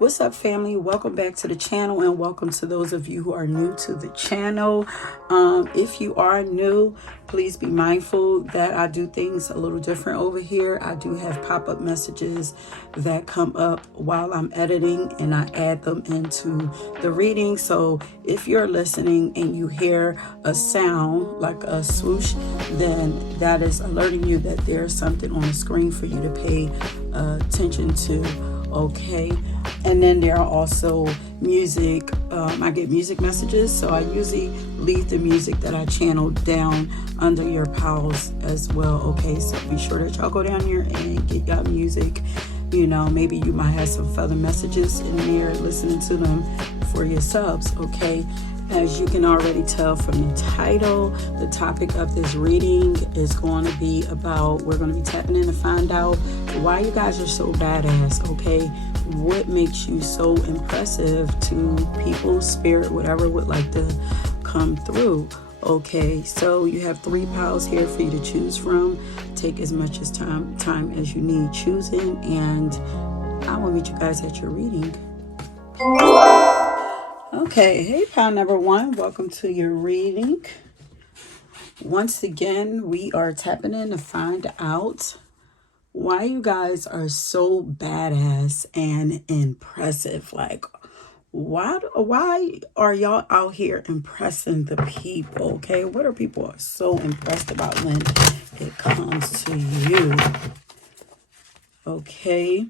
What's up, family? Welcome back to the channel, and welcome to those of you who are new to the channel. If you are new, please be mindful that I do things a little different over here. I do have pop-up messages that come up while I'm editing, and I add them into the reading. So if you're listening and you hear a sound like a swoosh, then that is alerting you that there's something on the screen for you to pay attention to. Okay, and then there are also music. I get music messages, so I usually leave the music that I channel down under your pals as well. Okay, so be sure that y'all go down here and get your music. You know, maybe you might have some further messages in there, listening to them for your subs. Okay, as you can already tell from the title, the topic of this reading is going to be about, we're going to be tapping in to find out why you guys are so badass, okay? What makes you so impressive to people, spirit, whatever would like to come through, okay? So you have 3 piles here for you to choose from. Take as much as time as you need choosing, and I will meet you guys at your reading. Okay, hey, pile number 1, welcome to your reading. Once again, we are tapping in to find out why you guys are so badass and impressive. Like, why are y'all out here impressing the people? Okay, what are people so impressed about when it comes to you? Okay,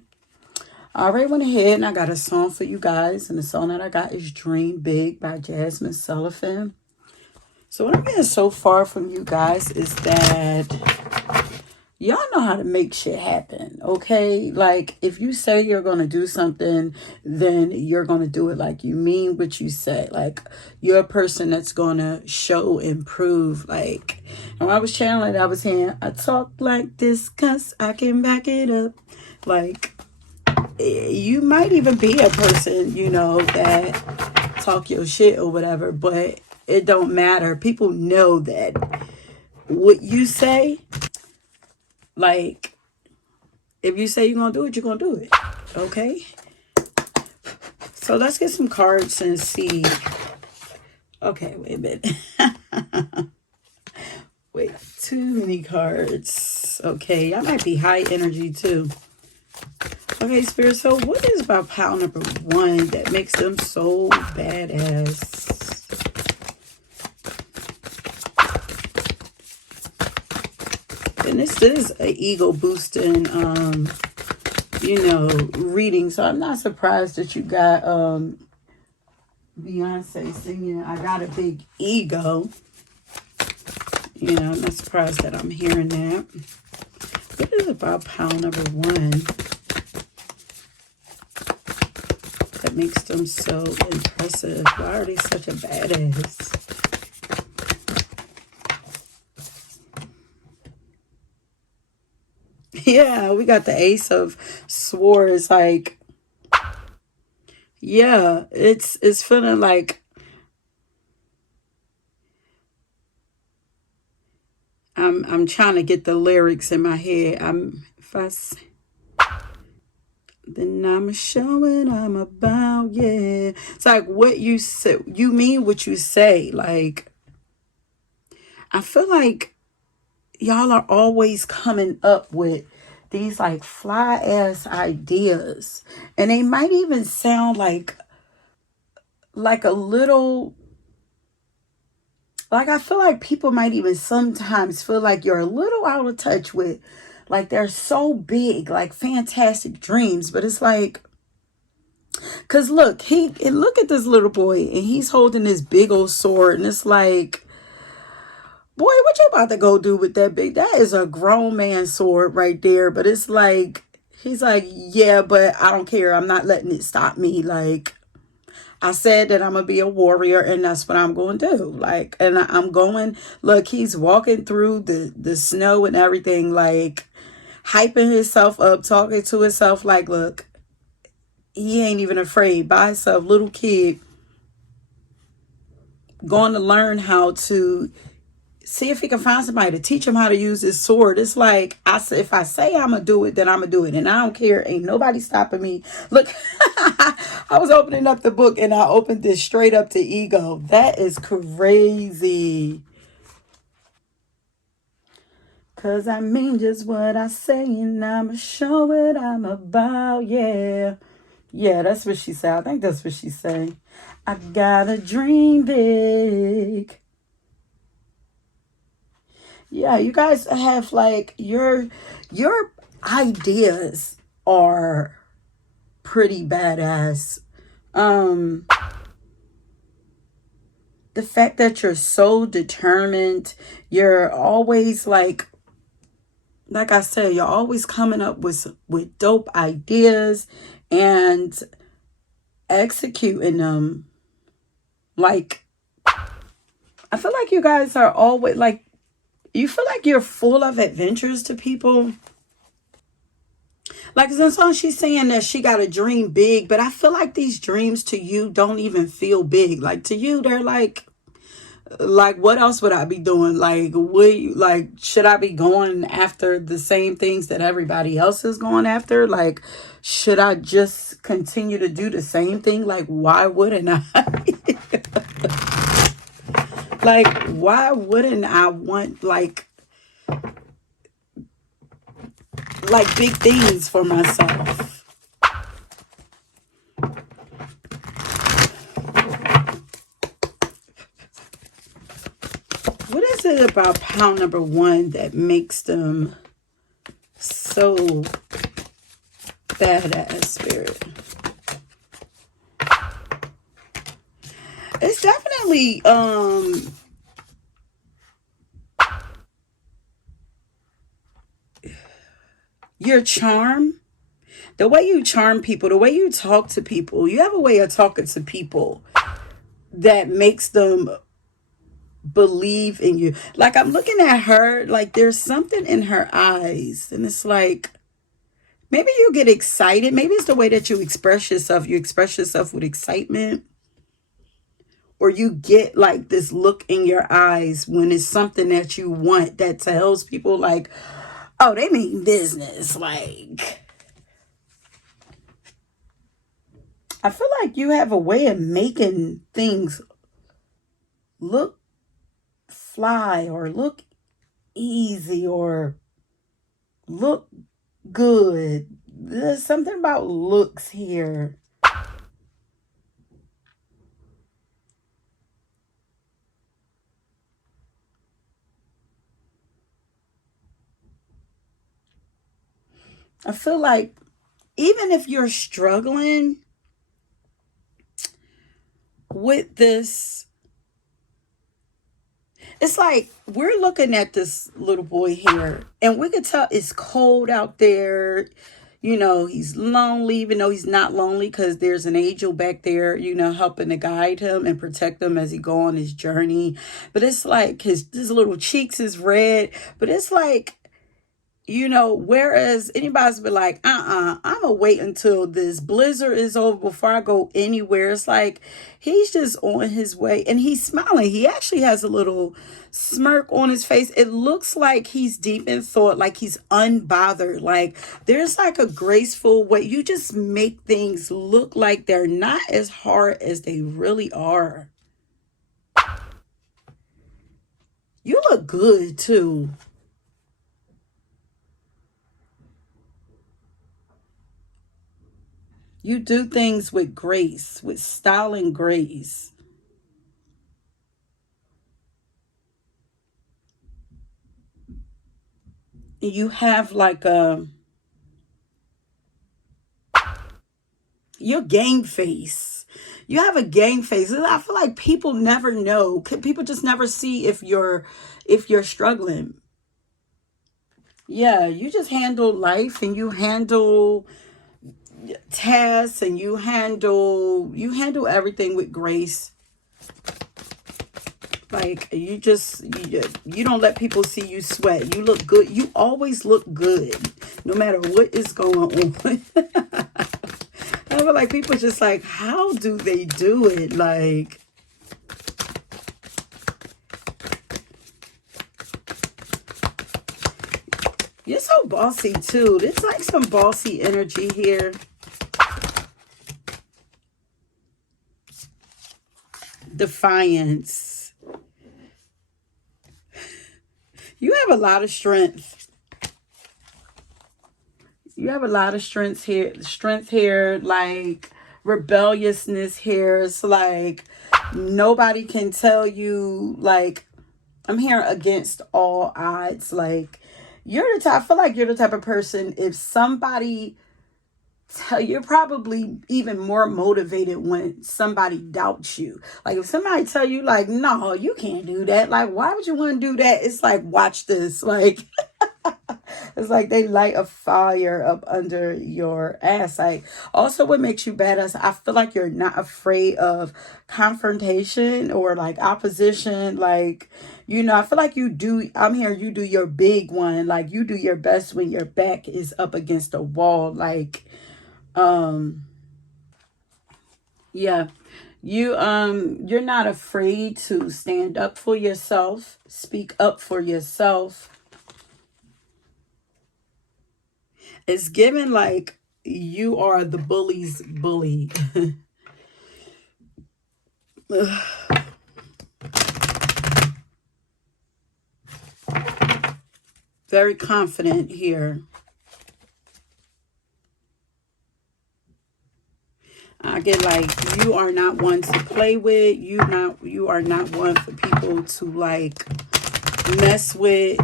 I already went ahead and I got a song for you guys, and the song that I got is Dream Big by Jasmine Sullivan. So what I'm getting so far from you guys is that y'all know how to make shit happen, okay? Like, if you say you're going to do something, then you're going to do it like you mean what you say. Like, you're a person that's going to show and prove. Like, and when I was channeling, I was saying, I talk like this because I can back it up. Like, you might even be a person, you know, that talk your shit or whatever, but it don't matter. People know that what you say, like, if you say you're gonna do it, you're gonna do it. Okay, so let's get some cards and see. Okay, wait a minute. Wait, too many cards. Okay, I might be high energy too. Okay, Spirit, so what is about pile number 1 that makes them so badass? And this is an ego boosting, you know, reading. So I'm not surprised that you got Beyonce singing I Got a Big Ego. You know, I'm not surprised that I'm hearing that. What is about pile number 1 that makes them so impressive? Why are they such a badass? Yeah, we got the Ace of Swords. Like, yeah, it's feeling like I'm trying to get the lyrics in my head. Then I'm showing I'm about, yeah. It's like what you say, you mean what you say. Like, I feel like y'all are always coming up with these like fly ass ideas, and they might even sound like a little, like, I feel like people might even sometimes feel like you're a little out of touch with, like, they're so big, like fantastic dreams. But it's like, because look, look at this little boy, and he's holding this big old sword, and it's like, boy, what you about to go do with that big? That is a grown man sword right there. But it's like, he's like, yeah, but I don't care. I'm not letting it stop me. Like, I said that I'm going to be a warrior, and that's what I'm going to do. Like, and I'm going, look, he's walking through the snow and everything, like, hyping himself up, talking to himself, like, look, he ain't even afraid. By himself, little kid, going to learn how to see if he can find somebody to teach him how to use this sword. It's like, if I say I'm going to do it, then I'm going to do it. And I don't care. Ain't nobody stopping me. Look, I was opening up the book and I opened this straight up to ego. That is crazy. Cause I mean just what I say and I'ma show what I'm about, yeah. Yeah, that's what she said. I think that's what she said. I gotta dream big. Yeah, you guys have like your ideas are pretty badass. The fact that you're so determined, you're always like I said, you're always coming up with dope ideas and executing them. Like, I feel like you guys are always like, you feel like you're full of adventures to people. Like in the song, she's saying that she got to dream big, but I feel like these dreams to you don't even feel big. Like to you, they're like what else would I be doing? Like, should I be going after the same things that everybody else is going after? Like, should I just continue to do the same thing? Like, why wouldn't I? Like, why wouldn't I want like big things for myself? What is it about pile number 1 that makes them so badass, Spirit? It's definitely your charm. The way you charm people, the way you talk to people. You have a way of talking to people that makes them believe in you. Like I'm looking at her, like there's something in her eyes, and it's like maybe you get excited. Maybe it's the way that you express yourself. You express yourself with excitement, or you get like this look in your eyes when it's something that you want that tells people like, oh, they mean business. Like, I feel like you have a way of making things look fly or look easy or look good. There's something about looks here. I feel like even if you're struggling with this, it's like we're looking at this little boy here and we can tell it's cold out there. You know, he's lonely, even though he's not lonely because there's an angel back there, you know, helping to guide him and protect him as he go on his journey. But it's like his little cheeks is red, but it's like, you know, whereas anybody's be like, I'm gonna wait until this blizzard is over before I go anywhere. It's like he's just on his way and he's smiling. He actually has a little smirk on his face. It looks like he's deep in thought, like he's unbothered. Like there's like a graceful way. You just make things look like they're not as hard as they really are. You look good too. You do things with grace, with style and grace. You have like your game face. You have a game face. I feel like people never know. People just never see if you're struggling. Yeah, you just handle life and you handle tasks and you handle everything with grace. Like you don't let people see you sweat. You look good. You always look good no matter what is going on. I feel like people just like, how do they do it? Like so bossy too. There's like some bossy energy here. Defiance. You have a lot of strength. You have a lot of strength here, like rebelliousness here. It's like nobody can tell you, like, I'm here against all odds. Like, I feel like you're the type of person, if somebody you're probably even more motivated when somebody doubts you. Like if somebody tell you like, no, you can't do that. Like, why would you want to do that? It's like, watch this. Like, it's like they light a fire up under your ass. Like, also what makes you badass, I feel like you're not afraid of confrontation or like opposition. Like, you know, I feel like you do your big one. Like you do your best when your back is up against a wall. Like, yeah, you're not afraid to stand up for yourself, speak up for yourself. It's given like you are the bully's bully. Very confident here. I get like you are not one to play with. You are not one for people to like mess with.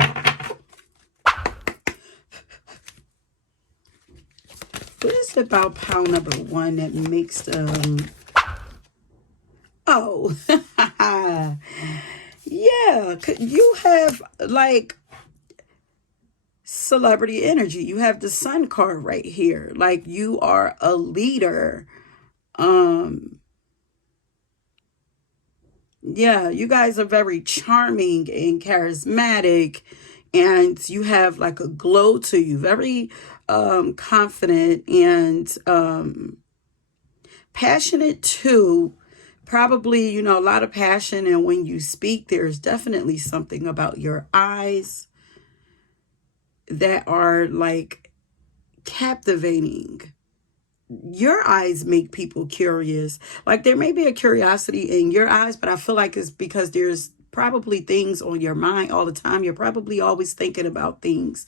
What is it about pile number 1 that makes them? Oh, yeah. You have like celebrity energy. You have the Sun card right here. Like you are a leader. Yeah, you guys are very charming and charismatic, and you have like a glow to you. Very confident and passionate too. Probably, you know, a lot of passion, and when you speak, there's definitely something about your eyes that are like captivating. Your eyes make people curious. Like there may be a curiosity in your eyes, but I feel like it's because there's probably things on your mind all the time. You're probably always thinking about things.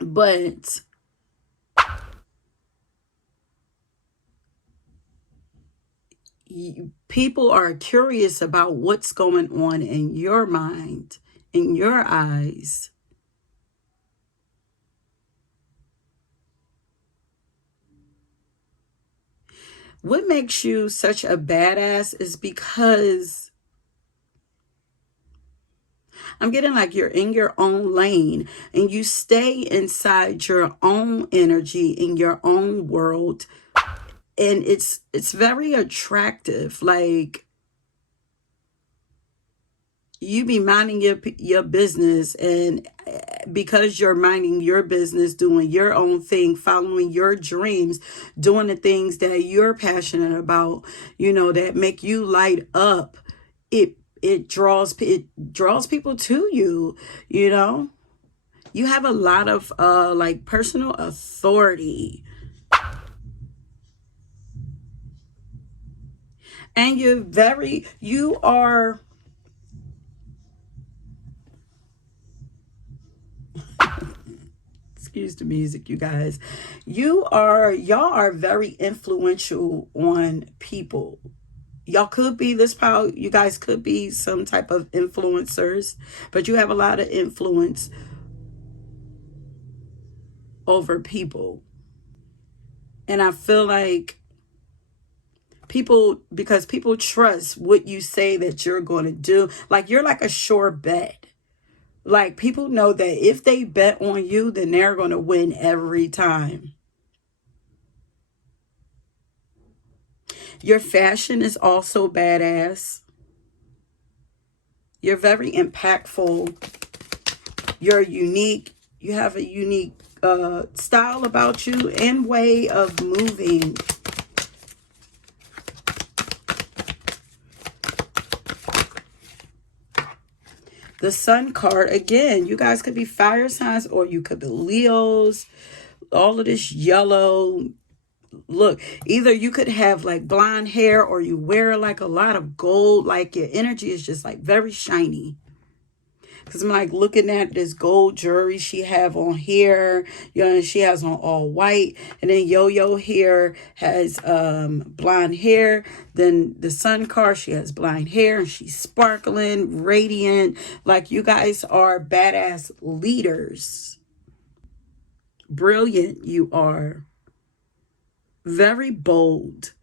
But people are curious about what's going on in your mind, in your eyes. What makes you such a badass is because I'm getting like you're in your own lane and you stay inside your own energy in your own world. And it's very attractive. Like you be minding your business, and because you're minding your business, doing your own thing, following your dreams, doing the things that you're passionate about, you know, that make you light up, it draws people to you. You know, you have a lot of like personal authority, and you are excuse the music, you guys. Y'all are very influential on people. Y'all could be this power. You guys could be some type of influencers, but you have a lot of influence over people. And I feel like because people trust what you say that you're going to do. Like you're like a sure bet. Like people know that if they bet on you, then they're going to win every time. Your fashion is also badass. You're very impactful. You're unique. You have a unique style about you and way of moving. The Sun card, again, you guys could be fire signs or you could be Leos. All of this yellow. Look, either you could have like blonde hair or you wear like a lot of gold. Like your energy is just like very shiny. Because I'm like looking at this gold jewelry she have on here. You know, she has on all white. And then Yo-Yo here has blonde hair. Then the Sun card, she has blonde hair. And she's sparkling, radiant. Like you guys are badass leaders. Brilliant you are. Very bold.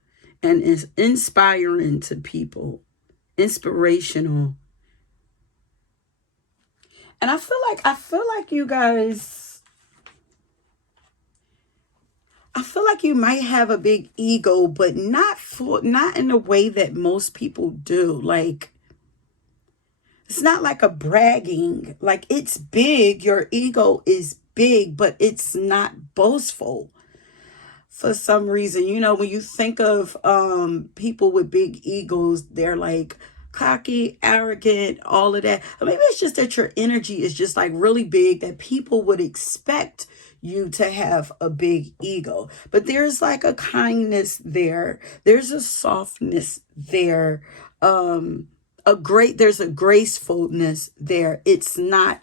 And is inspiring to people. Inspirational. And I feel like you guys, I feel like you might have a big ego, but not in the way that most people do. Like, it's not like a bragging. Like, it's big. Your ego is big, but it's not boastful. For some reason, you know, when you think of people with big egos, they're like cocky, arrogant, all of that. Or maybe it's just that your energy is just like really big, that people would expect you to have a big ego. But there's like a kindness there. There's a softness there. There's a gracefulness there. It's not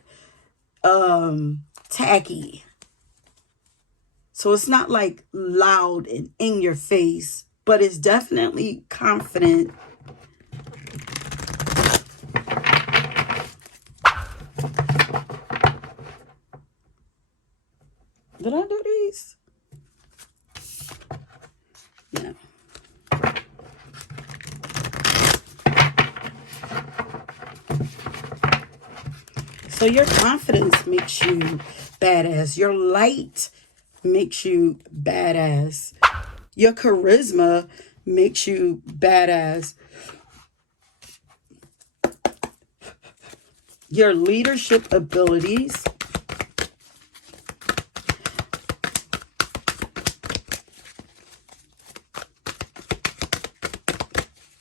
tacky. So it's not like loud and in your face, but it's definitely confident. Did I do these? No. So your confidence makes you badass. Your light makes you badass. Your charisma makes you badass. Your leadership abilities.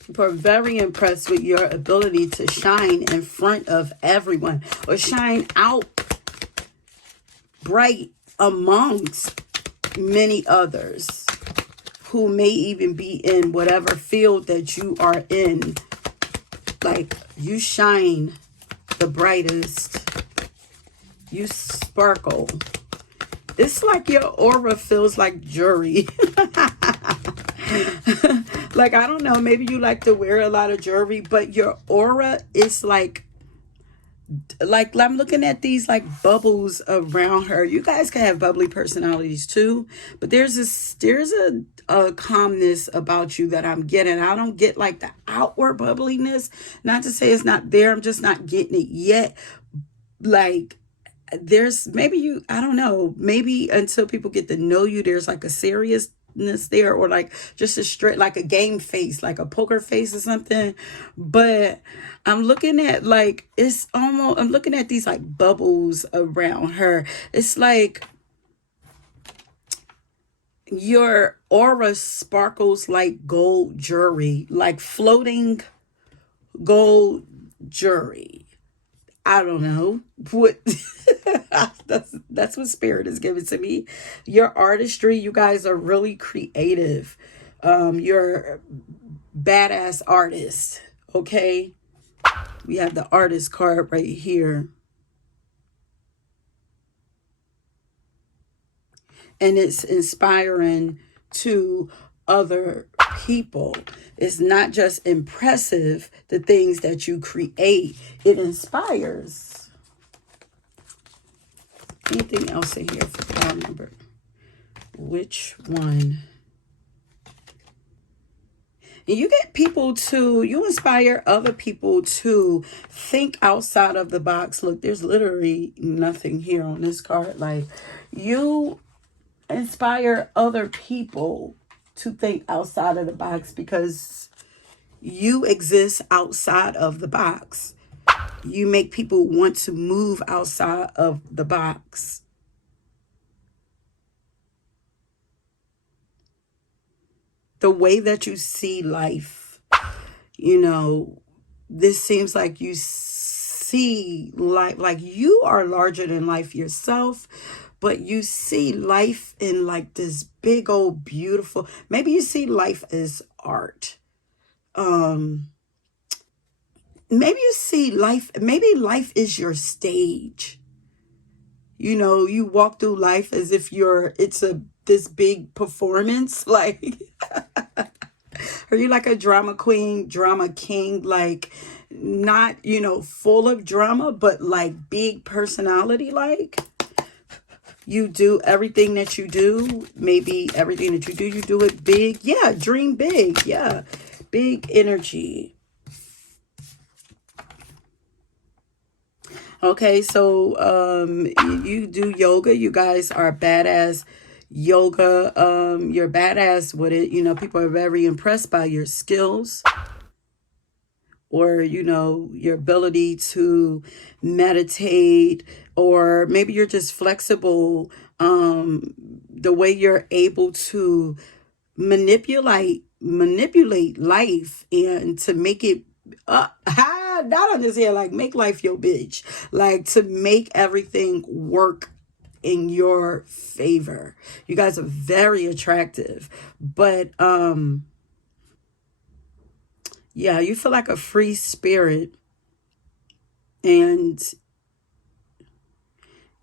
People are very impressed with your ability to shine in front of everyone or shine out bright amongst many others who may even be in whatever field that you are in. Like, you shine the brightest. You sparkle. It's like your aura feels like jewelry. Like, I don't know, maybe you like to wear a lot of jewelry, but your aura is like I'm looking at these like bubbles around her. You guys can have bubbly personalities too, but there's a calmness about you that I'm getting. I don't get like the outward bubbliness. Not to say it's not there. I'm just not getting it yet. Like, there's I don't know, maybe until people get to know you, there's like a seriousness there, or like just a straight, like a game face, like a poker face or something. But I'm looking at like, I'm looking at these like bubbles around her. It's like your aura sparkles like gold jewelry, like floating gold jewelry. I don't know what that's what spirit is giving to me. Your artistry, you guys are really creative. You're badass artist. Okay. We have the artist card right here. And it's inspiring to other people. It's not just impressive, the things that you create. It inspires. Anything else in here for power number? Which one? And you get people you inspire other people to think outside of the box. Look, there's literally nothing here on this card. Like, you inspire other people to think outside of the box because you exist outside of the box. You make people want to move outside of the box. The way that you see life, you know, this seems like you see see life, like you are larger than life yourself, but you see life in like this big old beautiful, maybe you see life as art. Maybe you see life, maybe life is your stage. You know, you walk through life as if it's this big performance. Like, are you like a drama queen, drama king? Like, not, full of drama, but like big personality. Like, you do everything that you do. Maybe everything that you do it big. Yeah, dream big. Yeah, big energy. Okay, so you do yoga. You guys are badass yoga. You're badass with it. People are very impressed by your skills, or your ability to meditate, or maybe you're just flexible. The way you're able to manipulate life and to make it not on this here, like make life your bitch, like to make everything work in your favor. You guys are very attractive, but yeah, you feel like a free spirit, and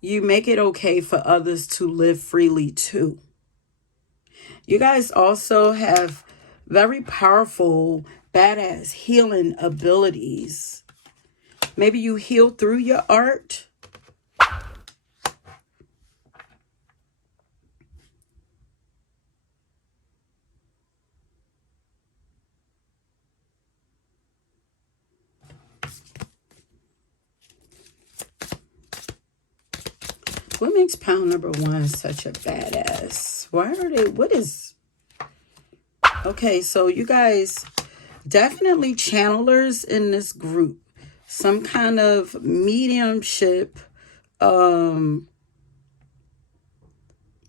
you make it okay for others to live freely too. You guys also have very powerful, badass healing abilities. Maybe you heal through your art. What makes pound number one such a badass? Okay, so you guys definitely channelers in this group. Some kind of mediumship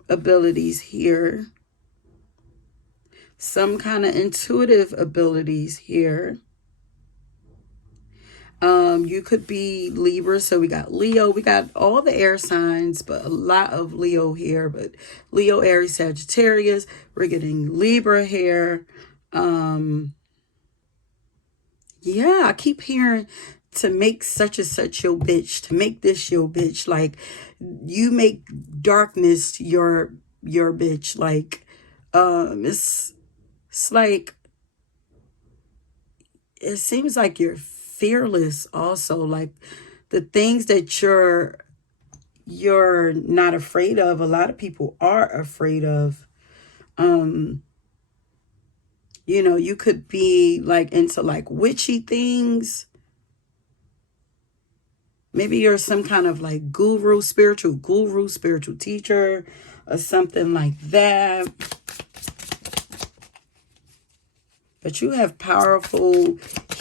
abilities here. Some kind of intuitive abilities here. You could be Libra, so we got Leo. We got all the air signs, but a lot of Leo here. But Leo, Aries, Sagittarius. We're getting Libra here. Yeah, I keep hearing to make such and such your bitch, to make this your bitch. Like, you make darkness your bitch. Like, it's like, it seems like you're fearless also. Like, the things that you're not afraid of, a lot of people are afraid of. You could be like into like witchy things. Maybe you're some kind of like spiritual teacher, or something like that. But you have powerful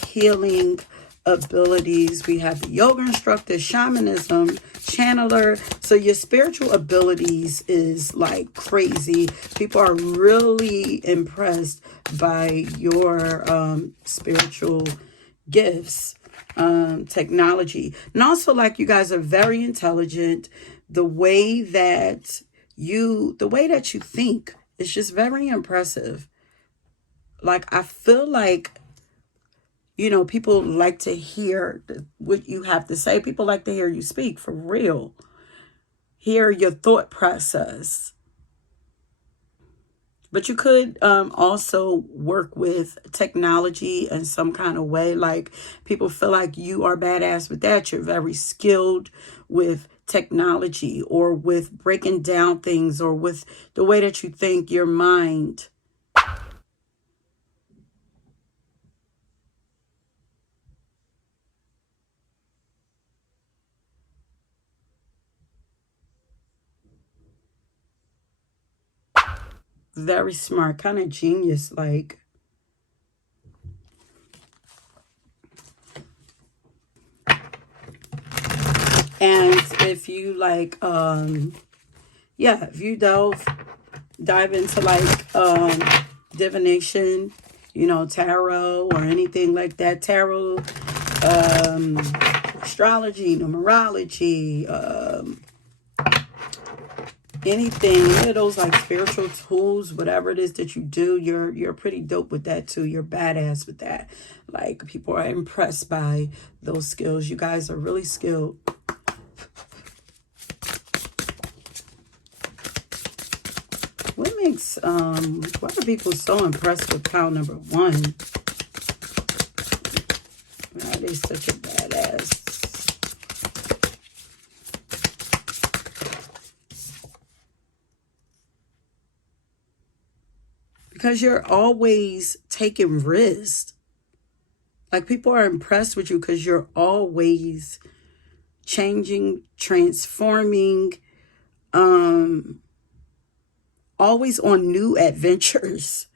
healing abilities. We have the yoga instructor, shamanism, channeler. So your spiritual abilities is like crazy. People are really impressed by your spiritual gifts, technology. And also, like, you guys are very intelligent. The way that you think is just very impressive. Like, I feel like, people like to hear what you have to say. People like to hear you speak for real. Hear your thought process. But you could also work with technology in some kind of way. Like, people feel like you are badass with that. You're very skilled with technology, or with breaking down things, or with the way that you think, your mind. Very smart, kind of genius like. And if you like, if you dive into like divination, tarot or anything like that, tarot, astrology, numerology, anything, any of those like spiritual tools, whatever it is that you do, you're pretty dope with that too. You're badass with that. Like, people are impressed by those skills. You guys are really skilled. What makes why are people so impressed with pile number 1? Why are they such a badass? Because you're always taking risks. Like, people are impressed with you because you're always changing, transforming, always on new adventures.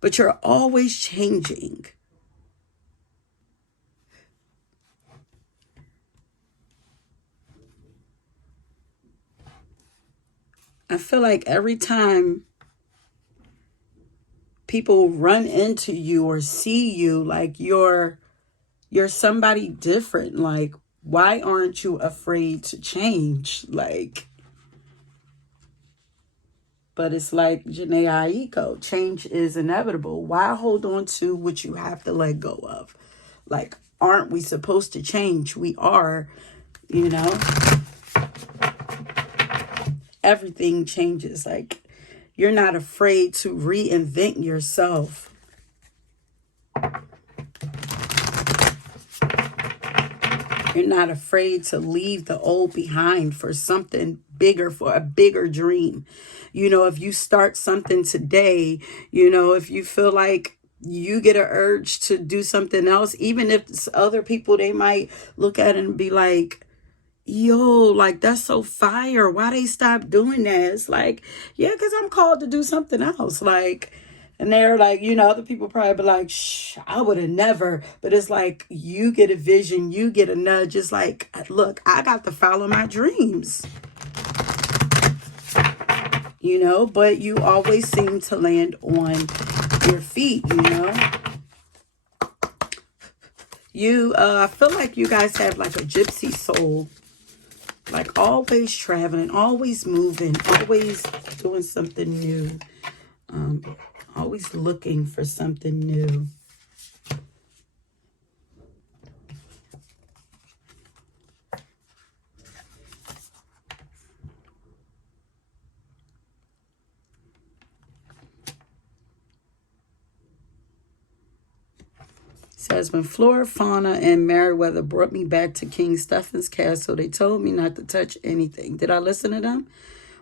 But you're always changing. I feel like every time people run into you or see you, like you're somebody different. Like, why aren't you afraid to change? Like, but it's like Janae Aiko, change is inevitable. Why hold on to what you have to let go of? Like, aren't we supposed to change? We are, you know. Everything changes. Like, you're not afraid to reinvent yourself. You're not afraid to leave the old behind for something bigger, for a bigger dream. You know, if you start something today, you know, if you feel like you get an urge to do something else, even if it's other people, they might look at it and be like, yo, like, that's so fire. Why they stop doing that? It's like, yeah, because I'm called to do something else. Like, and they're like, you know, other people probably be like, shh, I would have never. But it's like, you get a vision, you get a nudge. It's like, look, I got to follow my dreams. You know, but you always seem to land on your feet, you know. I feel like you guys have like a gypsy soul. Like, always traveling, always moving, always doing something new. Always looking for something new. Says, when Flora, Fauna, and Meriwether brought me back to King Stephen's castle, they told me not to touch anything. Did I listen to them?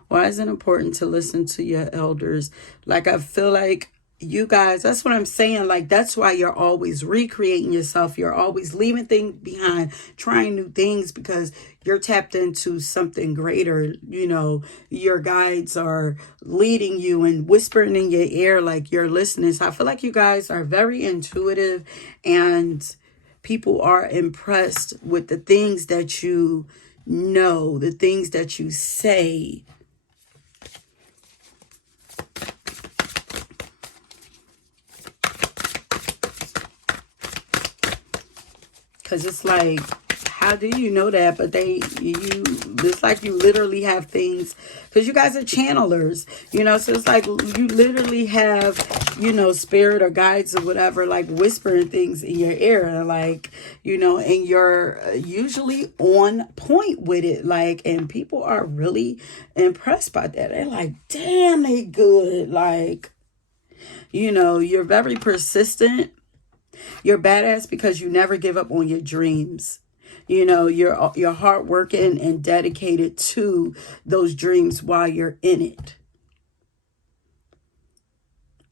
Why is it important to listen to your elders? Like, I feel like you guys, that's what I'm saying. Like, that's why you're always recreating yourself. You're always leaving things behind, trying new things, because you're tapped into something greater. You know, your guides are leading you and whispering in your ear like you're listening. So I feel like you guys are very intuitive, and people are impressed with the things that you know, the things that you say. Because it's like, how do you know that? But it's like you literally have things, because you guys are channelers, you know, so it's like you literally have, you know, spirit or guides or whatever, like whispering things in your ear, like, you know, and you're usually on point with it. Like, and people are really impressed by that. They're like, damn, they good. Like, you know, you're very persistent. You're badass because you never give up on your dreams. You know, you're hardworking and dedicated to those dreams while you're in it.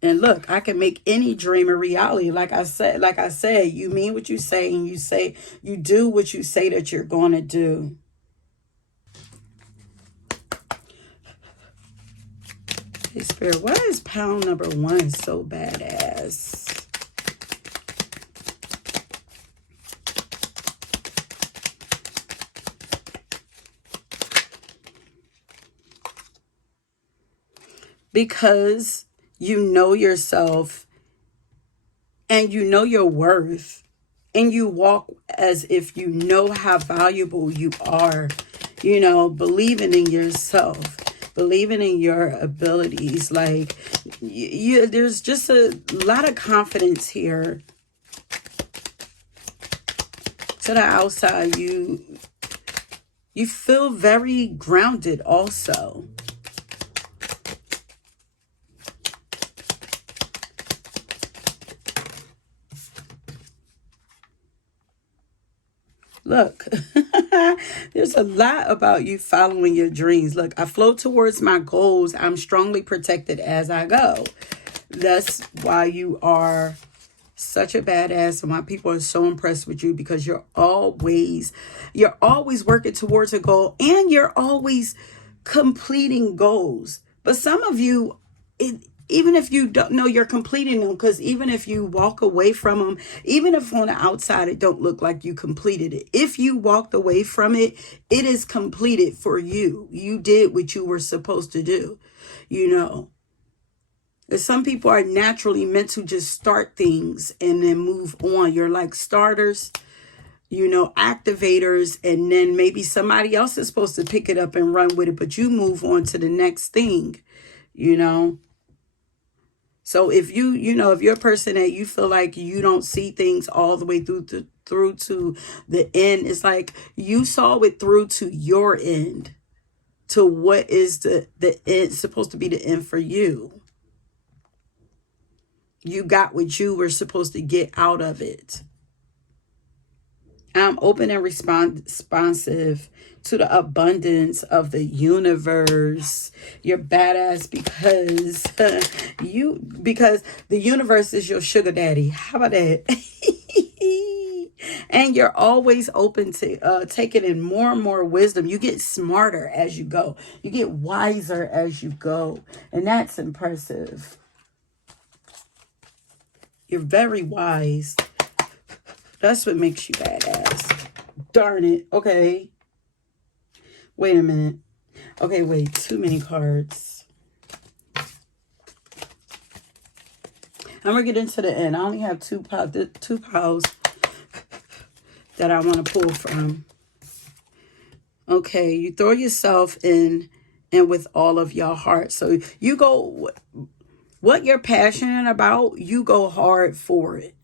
And look, I can make any dream a reality. Like I said, you mean what you say, and you do what you say that you're going to do. Hey, Spirit, why is pound number 1 so badass? Because you know yourself and you know your worth. And you walk as if you know how valuable you are, you know, believing in yourself, believing in your abilities. Like, there's just a lot of confidence here. To the outside, you feel very grounded also. Look, there's a lot about you following your dreams. Look, I flow towards my goals. I'm strongly protected as I go. That's why you are such a badass, and why people are so impressed with you, because you're always working towards a goal, and you're always completing goals. But some of you, even if you don't know you're completing them, because even if you walk away from them, even if on the outside it don't look like you completed it, if you walked away from it, it is completed for you. You did what you were supposed to do, you know. Some people are naturally meant to just start things and then move on. You're like starters, you know, activators, and then maybe somebody else is supposed to pick it up and run with it, but you move on to the next thing, you know. So if you know, if you're a person that you feel like you don't see things all the way through to the end, it's like you saw it through to your end, to what is the end supposed to be, the end for you. You got what you were supposed to get out of it. I'm open and responsive to the abundance of the universe. You're badass because because the universe is your sugar daddy. How about that? And you're always open to taking in more and more wisdom. You get smarter as you go. You get wiser as you go. And that's impressive. You're very wise. That's what makes you badass. Darn it. Okay. Wait a minute. Okay, wait. Too many cards. I'm going to get into the end. I only have two piles that I want to pull from. Okay, you throw yourself in and with all of your heart. So you go, what you're passionate about, you go hard for it.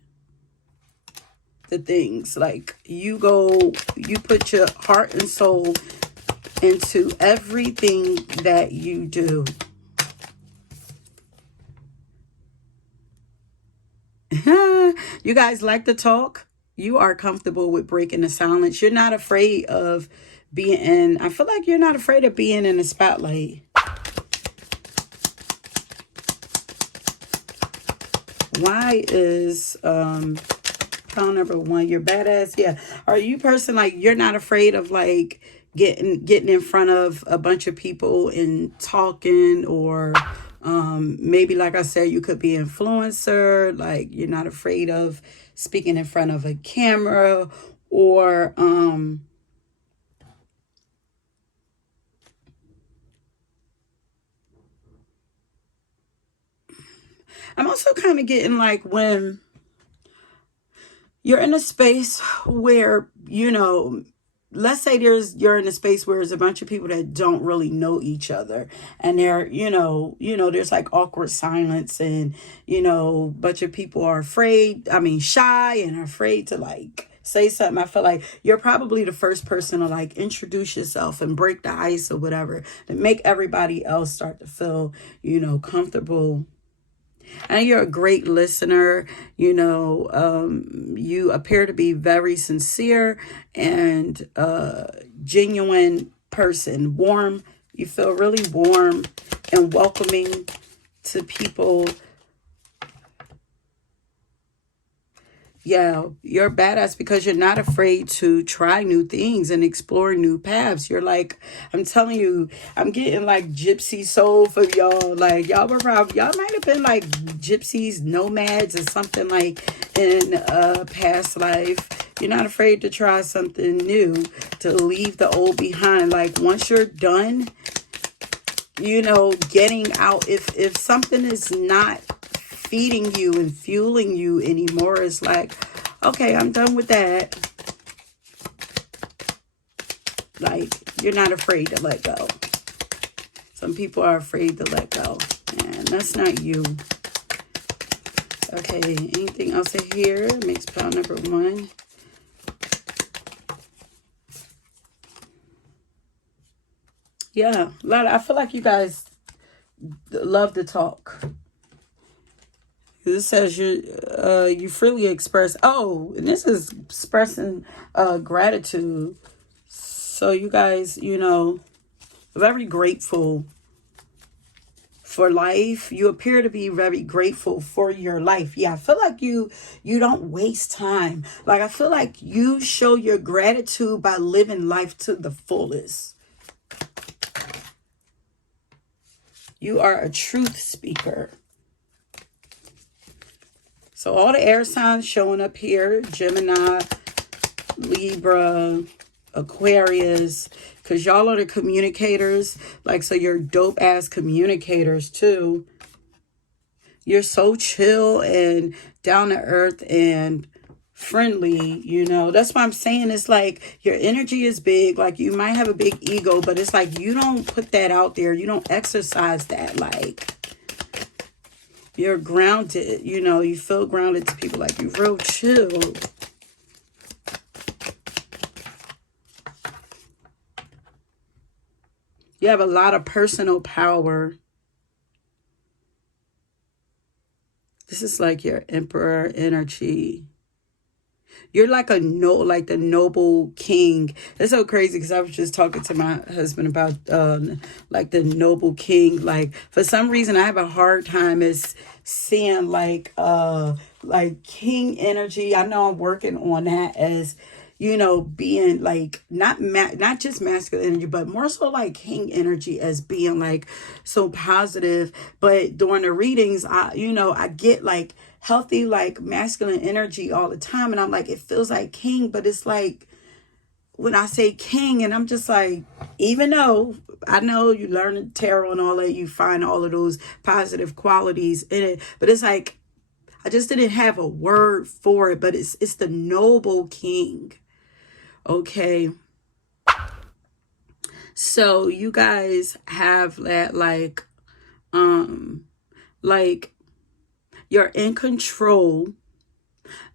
The things like you put your heart and soul into everything that you do. You guys like to talk. You are comfortable with breaking the silence. You're not afraid of being in, I feel like you're not afraid of being in the spotlight. Why is pile number one, you're badass? Yeah. Are you person like you're not afraid of like getting in front of a bunch of people and talking, or maybe like I said, you could be influencer, like you're not afraid of speaking in front of a camera, or I'm also kind of getting like when you're in a space where, you know, let's say you're in a space where there's a bunch of people that don't really know each other, and they're, you know, there's like awkward silence, and, you know, a bunch of people are shy and are afraid to like say something. I feel like you're probably the first person to like introduce yourself and break the ice or whatever, to make everybody else start to feel, you know, comfortable. And you're a great listener. You know, you appear to be very sincere and genuine person. Warm. You feel really warm and welcoming to people. Yeah, you're badass because you're not afraid to try new things and explore new paths. You're like, I'm telling you, I'm getting like gypsy soul for y'all. Like y'all might have been like gypsies, nomads, or something like in a past life. You're not afraid to try something new, to leave the old behind. Like once you're done, you know, getting out, if something is not feeding you and fueling you anymore, it's like, Okay, I'm done with that. Like, you're not afraid to let go. Some people are afraid to let go. And that's not you. Okay, anything else in here? Mixed pile number 1. Yeah, a lot. I feel like you guys love to talk. This says you freely express. Oh, and this is expressing gratitude. So you guys, very grateful for life. You appear to be very grateful for your life. Yeah, I feel like you don't waste time. Like, I feel like you show your gratitude by living life to the fullest. You are a truth speaker. So all the air signs showing up here: Gemini, Libra, Aquarius, because y'all are the communicators. Like, so you're dope ass communicators too. You're so chill and down to earth and friendly, That's why I'm saying it's like your energy is big. Like, you might have a big ego, but it's like you don't put that out there. You don't exercise that. Like, you're grounded, you feel grounded to people. Like, you're real chill. You have a lot of personal power. This is like your emperor energy. You're like the noble king. It's so crazy because I was just talking to my husband about like the noble king. Like, for some reason I have a hard time seeing like king energy. I know I'm working on that as being like not just masculine energy, but more so like king energy as being like so positive. But during the readings, I get like healthy, like masculine energy all the time. And I'm like, it feels like king, but it's like when I say king, and I'm just like, even though I know you learn tarot and all that, you find all of those positive qualities in it, but it's like, I just didn't have a word for it, but it's the noble king. Okay. So you guys have that like you're in control,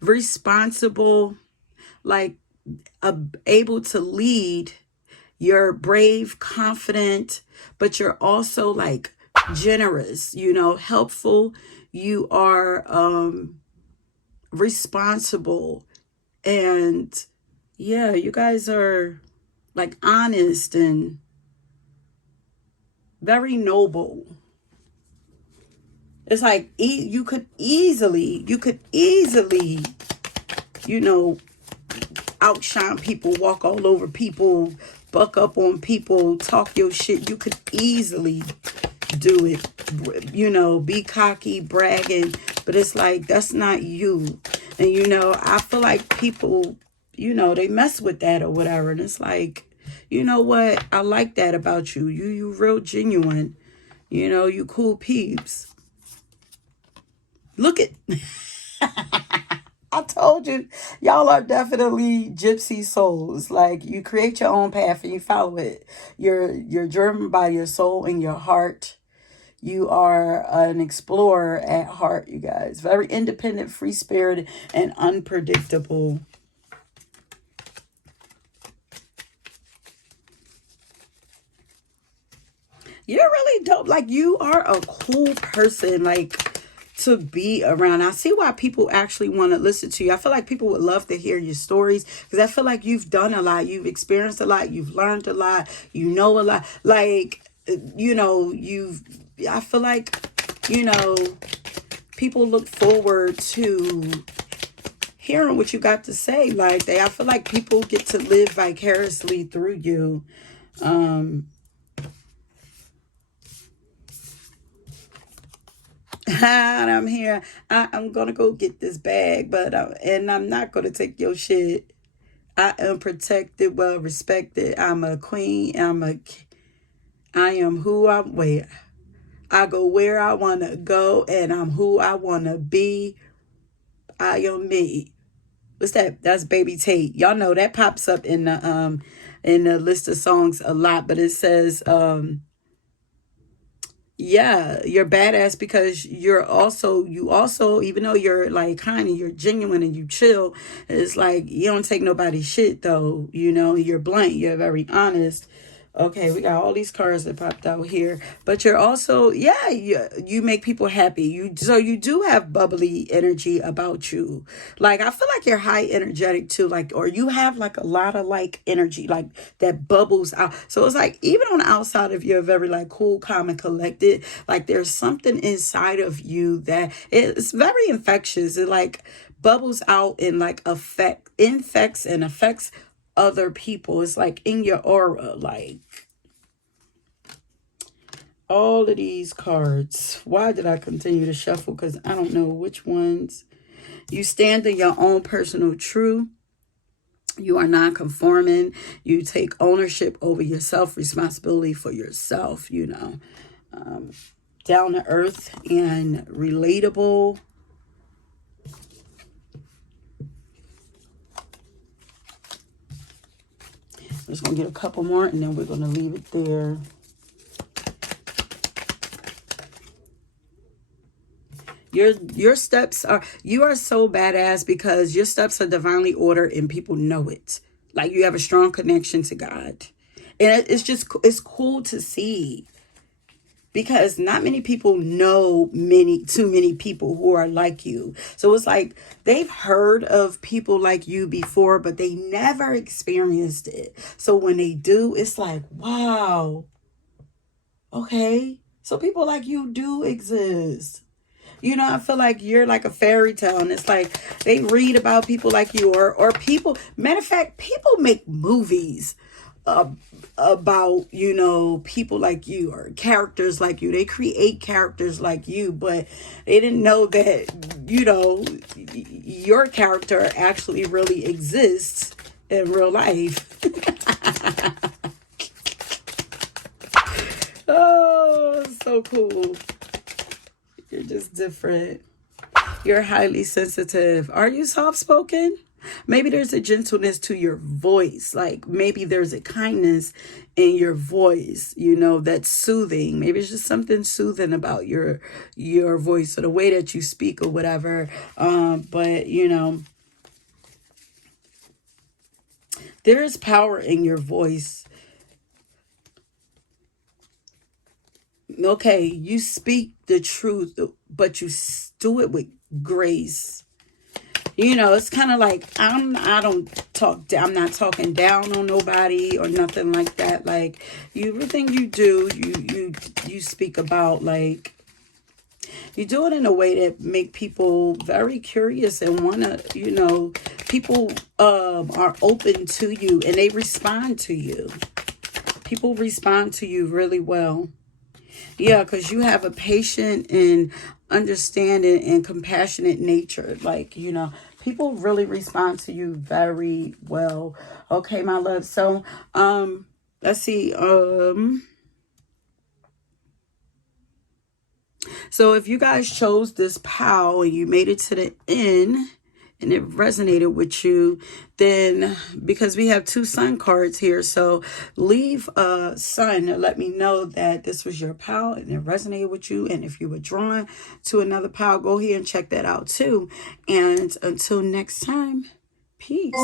responsible, like able to lead. You're brave, confident, but you're also like generous, helpful. You are responsible, and yeah, you guys are like honest and very noble. It's like you could easily, outshine people, walk all over people, buck up on people, talk your shit. You could easily do it, be cocky, bragging, but it's like, that's not you. And, I feel like people, they mess with that or whatever. And it's like, you know what? I like that about you. You real genuine. You cool peeps. Look at, I told you, y'all are definitely gypsy souls. Like, you create your own path and you follow it. You're driven by your soul and your heart. You are an explorer at heart, you guys. Very independent, free-spirited, and unpredictable. You're really dope. Like, you are a cool person, like, to be around. I see why people actually want to listen to you. I feel like people would love to hear your stories because I feel like you've done a lot. You've experienced a lot. You've learned a lot. You know a lot. Like, I feel like, people look forward to hearing what you got to say. Like, I feel like people get to live vicariously through you. And I'm here. I'm gonna go get this bag, but and I'm not gonna take your shit. I am protected, well respected. I'm a queen. I am who I'm. Wait, I go where I wanna go, and I'm who I wanna be. I am me. What's that? That's Baby Tate. Y'all know that pops up in the list of songs a lot, but it says yeah, you're badass because you also, even though you're like kind of, you're genuine and you chill, it's like you don't take nobody's shit though. You know, you're blunt, you're very honest. Okay, we got all these cards that popped out here, but you're also, yeah, you make people happy. So you do have bubbly energy about you. Like I feel like you're high energetic too, like, or you have like a lot of like energy, like that bubbles out. So it's like even on the outside of you're very like cool, calm, and collected. Like there's something inside of you that it's very infectious. It like bubbles out and like infects and affects other people. It's like in your aura, like all of these cards. Why did I continue to shuffle? Because I don't know which ones. You stand in your own personal truth. You are non-conforming. You take ownership over yourself, responsibility for yourself, you know. Down to earth and relatable. I'm just going to get a couple more and then we're going to leave it there. Your steps are, you are so badass because your steps are divinely ordered and people know it. Like you have a strong connection to God. And it's cool to see because not many people know too many people who are like you. So it's like they've heard of people like you before, but they never experienced it. So when they do, it's like, wow, okay. So people like you do exist. You know, I feel like you're like a fairy tale, and it's like they read about people like you, or people. Matter of fact, people make movies uh, about, you know, people like you or characters like you. They create characters like you, but they didn't know that, you know, your character actually really exists in real life. Oh, so cool. You're just different. You're highly sensitive. Are you soft-spoken? Maybe there's a gentleness to your voice. Like maybe there's a kindness in your voice, you know, that's soothing. Maybe it's just something soothing about your voice or the way that you speak or whatever. But, you know, there is power in your voice. Okay, you speak the truth, but you do it with grace. You know, it's kind of like I'm not talking down on nobody or nothing like that. Like everything you do, you speak about, like you do it in a way that make people very curious and wanna, you know, people are open to you and they respond to you. People respond to you really well. Yeah, because you have a patient and understanding and compassionate nature. Like, you know, people really respond to you very well. Okay, my love. So, let's see. So if you guys chose this pal and you made it to the end and it resonated with you, then because we have two sun cards here, so leave a sun and let me know that this was your pal and it resonated with you. And if you were drawn to another pal, go ahead and check that out too. And until next time, peace.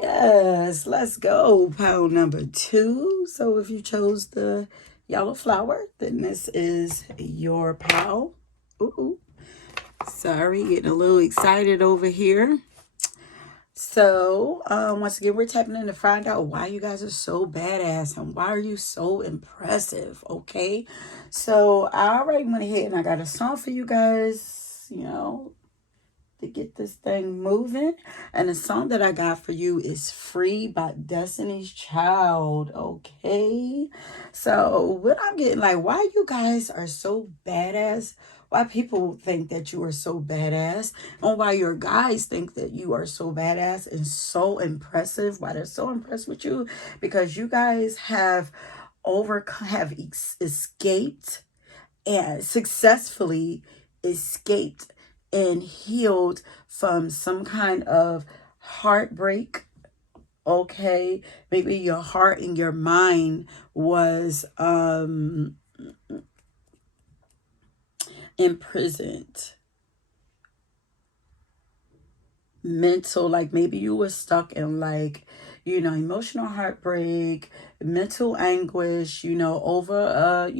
Yes, let's go. Pile number 2. So if you chose the yellow flower, then this is your pile. Ooh, sorry, getting a little excited over here. So, once again, we're tapping in to find out why you guys are so badass and why are you so impressive, okay? So, I already went ahead and I got a song for you guys, you know, to get this thing moving. And the song that I got for you is Free by Destiny's Child, okay? So what I'm getting, like, why you guys are so badass, why people think that you are so badass, and why your guys think that you are so badass and so impressive, why they're so impressed with you, because you guys have escaped and successfully escaped and healed from some kind of heartbreak. Okay, maybe your heart and your mind was imprisoned. Mental, like maybe you were stuck in like, emotional heartbreak, mental anguish, over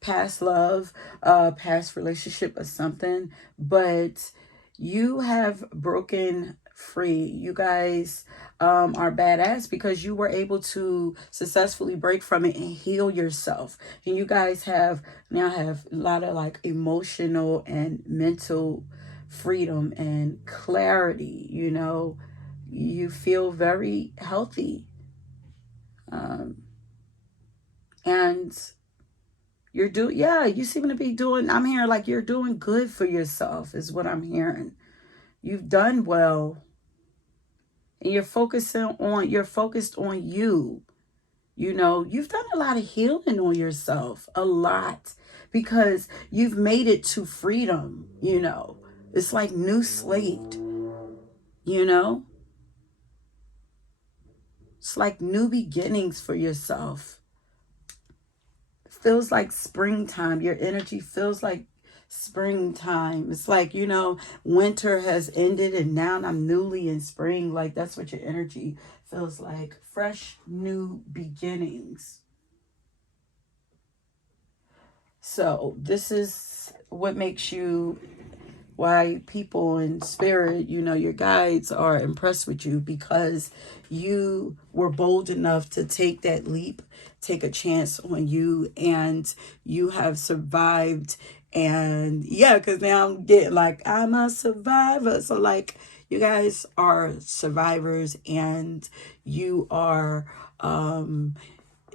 past love, past relationship or something. But you have broken free. You guys are badass because you were able to successfully break from it and heal yourself. And you guys now have a lot of like emotional and mental freedom and clarity. You feel very healthy, and you seem to be doing, I'm hearing like you're doing good for yourself is what I'm hearing. You've done well, and you're focused on you. You've done a lot of healing on yourself, a lot, because you've made it to freedom. It's like new slate. It's like new beginnings for yourself. It feels like springtime. Your energy feels like springtime. It's like, winter has ended and now I'm newly in spring. Like that's what your energy feels like. Fresh new beginnings. So this is what makes you, why people in spirit, your guides are impressed with you, because you were bold enough to take that leap, take a chance on you, and you have survived. And yeah, because now I'm getting like, I'm a survivor. So like, you guys are survivors, and you are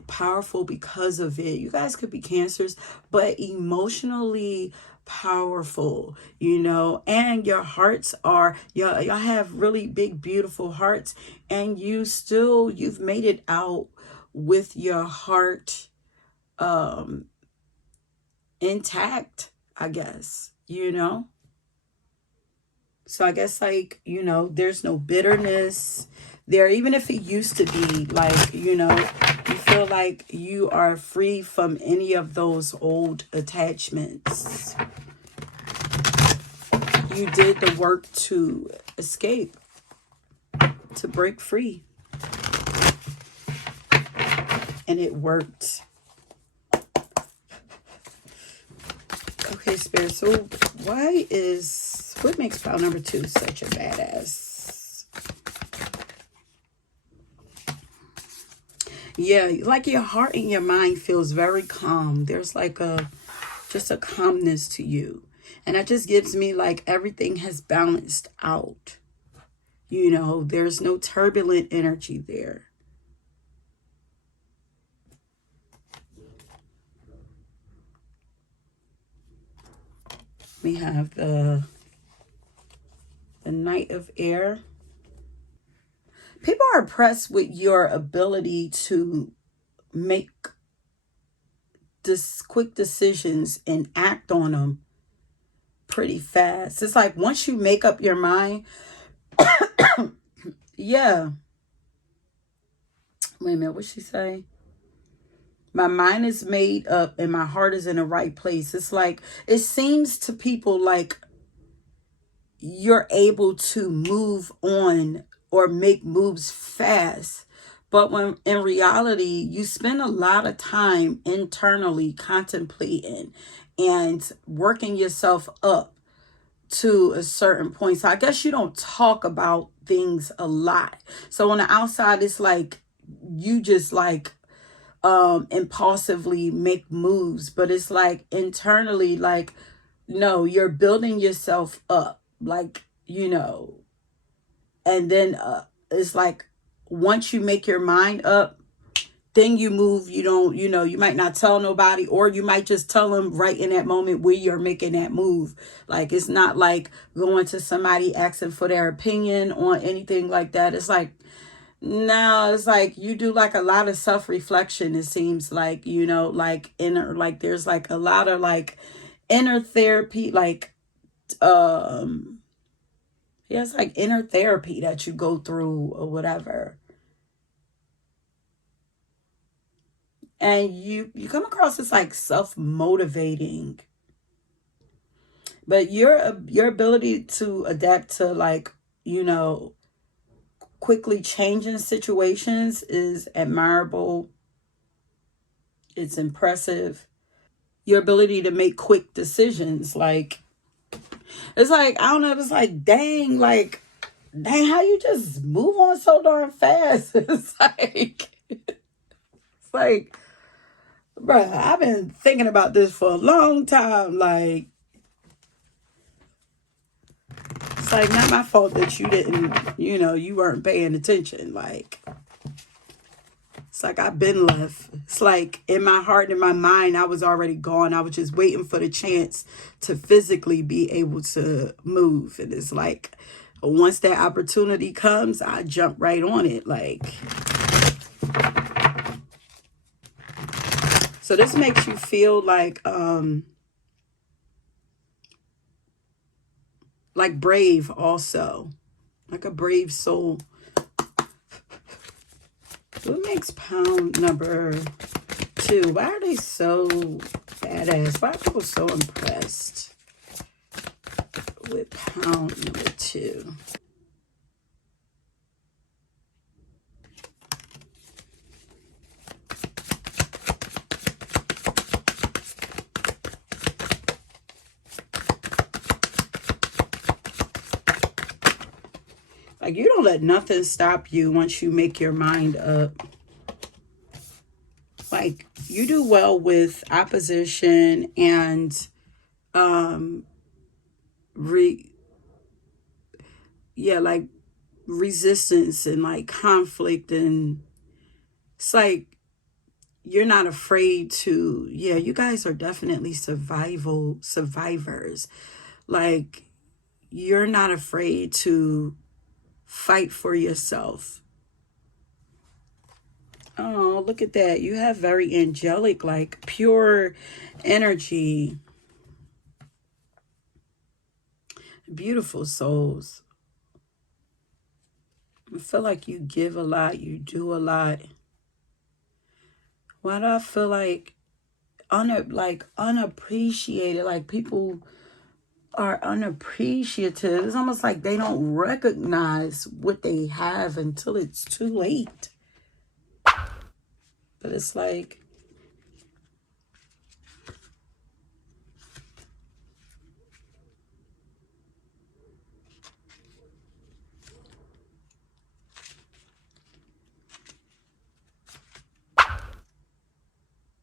powerful because of it. You guys could be cancers, but emotionally powerful, and your hearts are, y'all have really big, beautiful hearts, and you've made it out with your heart intact, I guess. So I guess like, there's no bitterness there, even if it used to be like, you feel like you are free from any of those old attachments. You did the work to escape, to break free. And it worked. Okay, Spirit. So what makes pile number 2 such a badass? Yeah, like your heart and your mind feels very calm. There's like just a calmness to you. And that just gives me like everything has balanced out. There's no turbulent energy there. We have the Knight of Air. People are impressed with your ability to make quick decisions and act on them pretty fast. It's like once you make up your mind, yeah. Wait a minute, what'd she say? My mind is made up and my heart is in the right place. It's like, it seems to people like you're able to move on or make moves fast. But when in reality, you spend a lot of time internally contemplating and working yourself up to a certain point. So I guess you don't talk about things a lot. So on the outside, it's like you just like impulsively make moves, but it's like internally, like, no, you're building yourself up, like, and then it's like once you make your mind up, then you move. You don't, you might not tell nobody, or you might just tell them right in that moment where you're making that move. Like, it's not like going to somebody asking for their opinion on anything like that. It's like, no, it's like you do like a lot of self-reflection. It seems like, like inner, like there's like a lot of like inner therapy, like yeah, it's like inner therapy that you go through or whatever. And you come across as like self-motivating. But your ability to adapt to, like, you know, quickly changing situations is admirable. It's impressive. Your ability to make quick decisions, like, it's like, I don't know, it's like, dang, how you just move on so darn fast? It's like, bruh, I've been thinking about this for a long time. Like, it's like not my fault that you didn't, you weren't paying attention. Like, it's like I've been left. It's like in my heart and in my mind, I was already gone. I was just waiting for the chance to physically be able to move. And it's like, once that opportunity comes, I jump right on it. So this makes you feel like brave also, like a brave soul. What makes pound number 2? Why are they so badass? Why are people so impressed with pound number 2? Like, you don't let nothing stop you once you make your mind up. Like, you do well with opposition and like resistance and like conflict, and it's like you're not afraid to, you guys are definitely survivors. Like, you're not afraid to fight for yourself. Oh, look at that. You have very angelic, like pure energy. Beautiful souls. I feel like you give a lot, you do a lot. Why do I feel like unappreciated? Like, people are unappreciative. It's almost like they don't recognize what they have until it's too late. But it's like,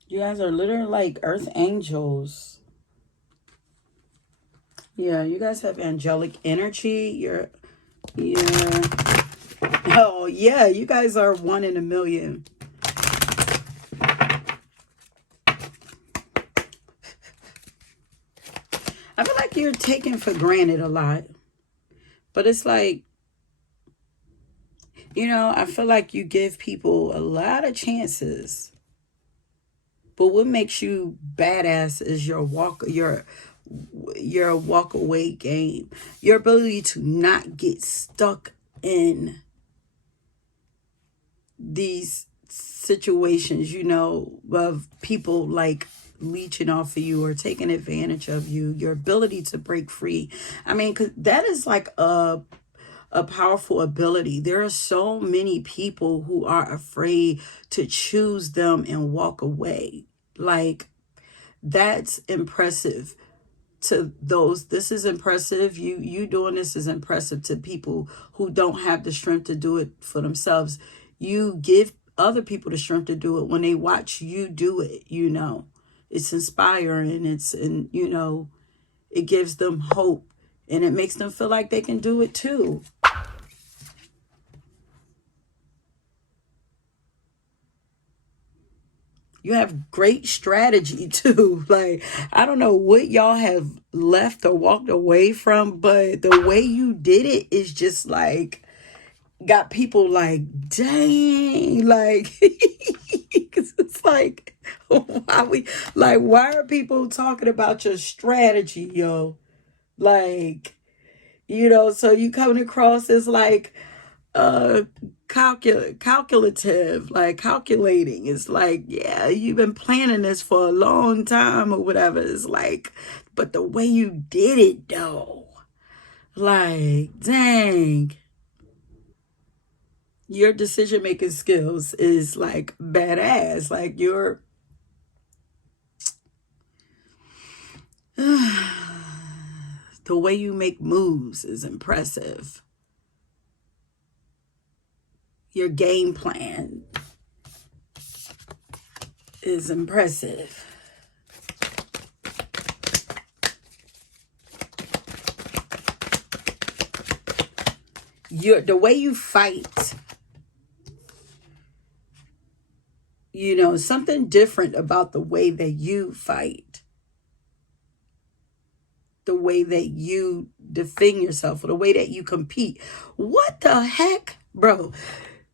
you guys are literally like earth angels. Yeah, you guys have angelic energy. Yeah. Oh, yeah, you guys are 1 in a million. I feel like you're taken for granted a lot. But it's like, I feel like you give people a lot of chances. But what makes you badass is your walk away game. Your ability to not get stuck in these situations, of people like leeching off of you or taking advantage of you. Your ability to break free. I mean, 'cause that is like a powerful ability. There are so many people who are afraid to choose them and walk away. Like, that's impressive to those. This is impressive. You doing this is impressive to people who don't have the strength to do it for themselves. You give other people the strength to do it when they watch you do it. It's inspiring. It gives them hope, and it makes them feel like they can do it too. You have great strategy too. Like, I don't know what y'all have left or walked away from, but the way you did it is just like got people like, dang, like, 'cause it's like, why are people talking about your strategy, yo? Like, so you coming across as like calculative, like calculating. It's like, yeah, you've been planning this for a long time or whatever. It's like, but the way you did it though, like, dang, your decision making skills is like badass. Like the way you make moves is impressive. Your game plan is impressive. The way you fight, something different about the way that you fight, the way that you defend yourself, or the way that you compete. What the heck, bro?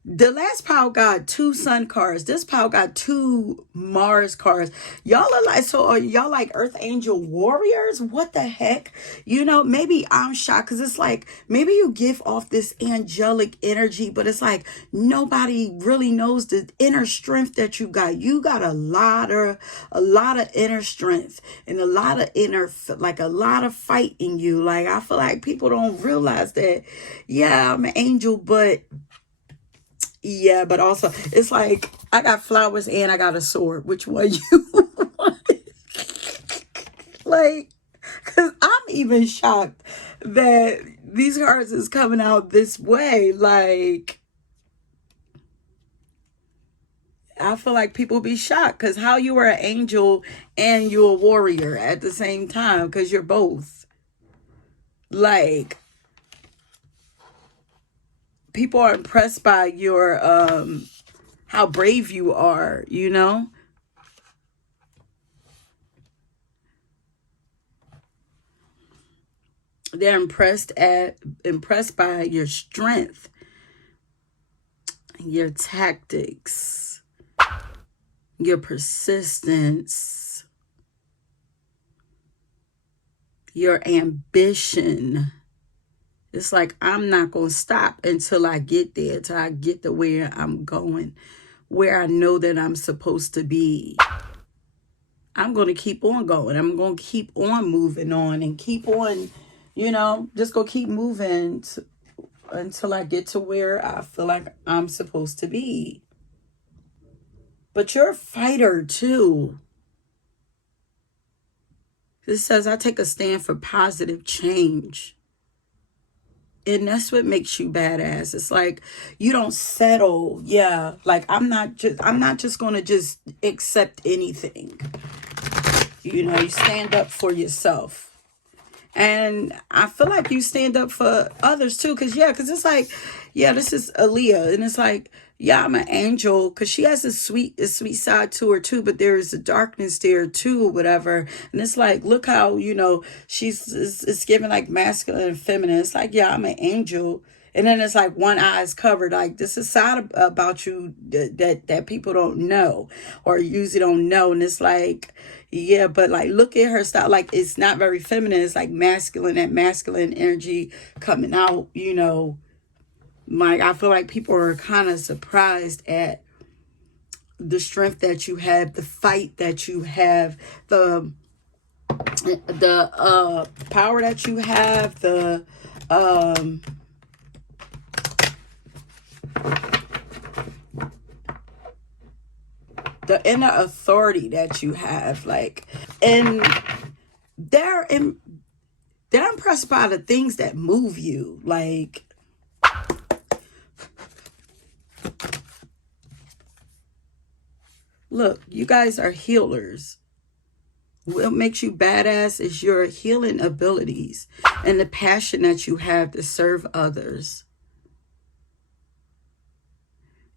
The last pile got 2 sun cards. This pile got 2 Mars cards. Y'all are like, so are y'all like Earth Angel warriors? What the heck? Maybe I'm shocked because it's like, maybe you give off this angelic energy, but it's like nobody really knows the inner strength that you got. You got a lot of inner strength and a lot of fight in you. Like, I feel like people don't realize that, yeah, I'm an angel, but yeah, but also it's like I got flowers and I got a sword. Which one you want? Like, because I'm even shocked that these cards is coming out this way. Like, I feel like people be shocked because how you are an angel and you're a warrior at the same time, because you're both. Like, people are impressed by your how brave you are, They're impressed by your strength, your tactics, your persistence, your ambition. It's like, I'm not going to stop until I get there, till I get to where I'm going, where I know that I'm supposed to be. I'm going to keep on going. I'm going to keep on moving on and keep on, just go keep moving until I get to where I feel like I'm supposed to be. But you're a fighter too. This says, I take a stand for positive change. And that's what makes you badass. It's like, you don't settle. Yeah. Like, I'm not just going to just accept anything. You stand up for yourself. And I feel like you stand up for others too. Because it's like, yeah, this is Aaliyah. And it's like, yeah, I'm an angel. Because she has a sweet side to her too. But there is a darkness there too, or whatever. And it's like, look how, it's giving like masculine and feminine. It's like, yeah, I'm an angel. And then it's like one eye is covered. Like, this is side about you that people don't know or usually don't know. And it's like, yeah, but like, look at her style. Like, it's not very feminine. It's like masculine, that masculine energy coming out, Like, I feel like people are kind of surprised at the strength that you have, the fight that you have, the power that you have, the inner authority that you have, like, and they're impressed by the things that move you. Like, look, you guys are healers. What makes you badass is your healing abilities and the passion that you have to serve others,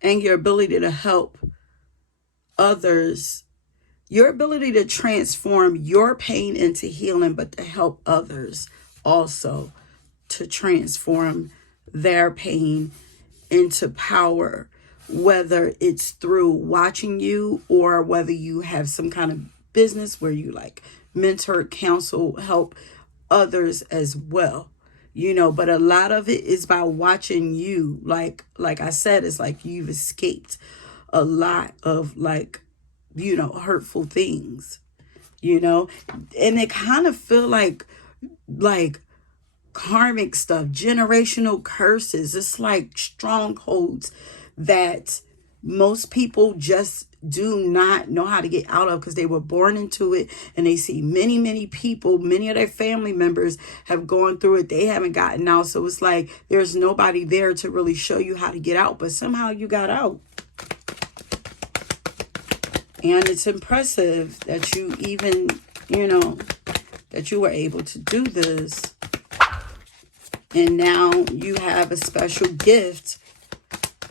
and your ability to help others, your ability to transform your pain into healing, but to help others also to transform their pain into power, whether it's through watching you or whether you have some kind of business where you like mentor, counsel, help others as well, you know. But a lot of it is by watching you. Like I said, it's like you've escaped a lot of, like, you know, hurtful things, you know. And it kind of feel like karmic stuff, generational curses. It's like strongholds that most people just do not know how to get out of because they were born into it, and they see many people, many of their family members have gone through it. They haven't gotten out. So it's like there's nobody there to really show you how to get out, but somehow you got out. And it's impressive that you even, you know, that you were able to do this. And now you have a special gift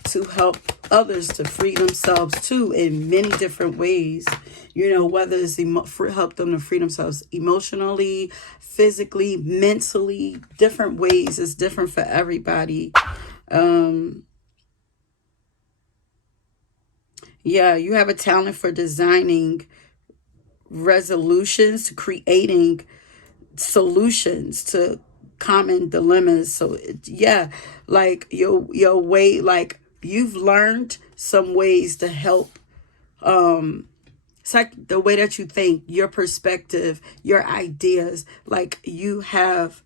to help others to free themselves too in many different ways. You know, whether it's help them to free themselves emotionally, physically, mentally, different ways. It's different for everybody. Yeah, you have a talent for designing resolutions, to creating solutions to common dilemmas. So yeah, like your way, like you've learned some ways to help. It's like the way that you think, your perspective, your ideas, like you have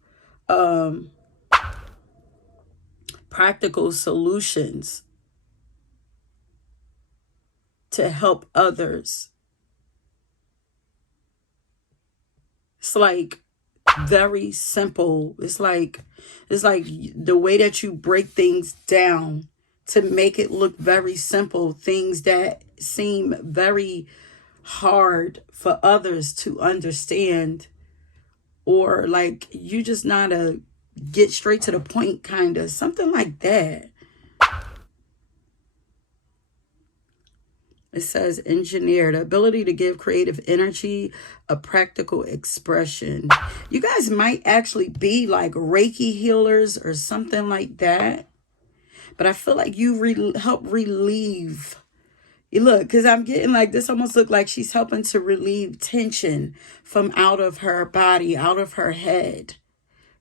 practical solutions to help others. It's like very simple. It's like the way that you break things down to make it look very simple. Things that seem very hard for others to understand, or like you just not a get straight to the point, kind of something like that. It says engineer, the ability to give creative energy a practical expression. You guys might actually be like Reiki healers or something like that. But I feel like you help relieve. You look, because I'm getting like this almost look like she's helping to relieve tension from out of her body, out of her head.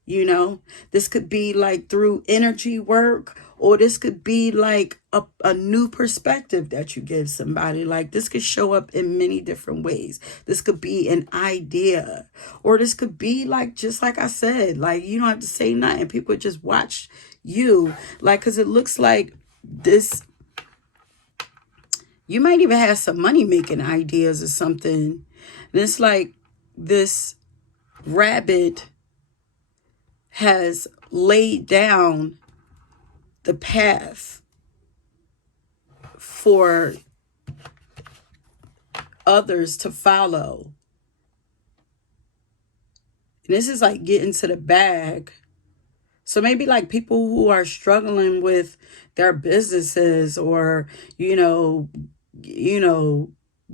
You know, this could be like through energy work, or this could be like a new perspective that you give somebody. Like this could show up in many different ways. This could be an idea, or this could be like, just like I said, like you don't have to say nothing. People just watch you, like, because it looks like this. You might even have some money making ideas or something. And it's like this rabbit has laid down the path for others to follow. And this is like getting to the bag. So maybe like people who are struggling with their businesses, or, you know,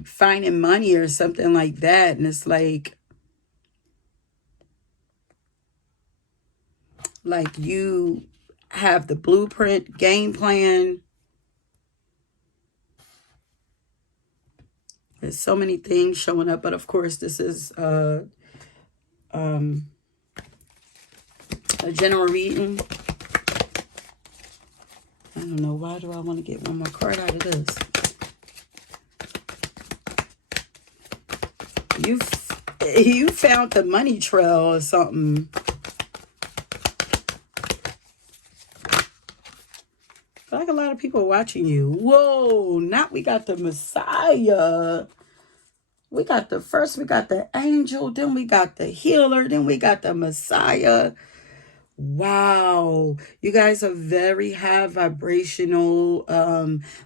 finding money or something like that. And it's like you have the blueprint, game plan. There's so many things showing up, but of course this is a general reading. I don't know, why do I want to get one more card out of this? You found the money trail or something. Like a lot of people watching you. Whoa, now we got the Messiah. We got we got the angel, then we got the healer, then we got the Messiah. Wow. You guys are very high vibrational,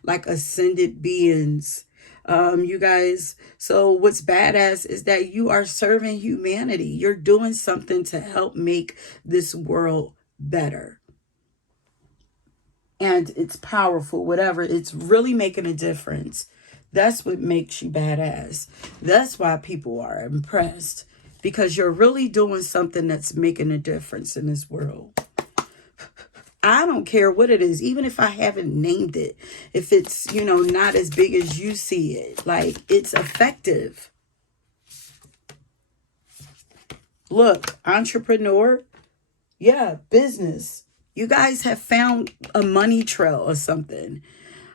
like ascended beings. You guys, so what's badass is that you are serving humanity. You're doing something to help make this world better. And it's powerful, whatever. It's really making a difference. That's what makes you badass. That's why people are impressed. Because you're really doing something that's making a difference in this world. I don't care what it is, even if I haven't named it. If it's, you know, not as big as you see it. Like, it's effective. Look, entrepreneur, yeah, business. You guys have found a money trail or something.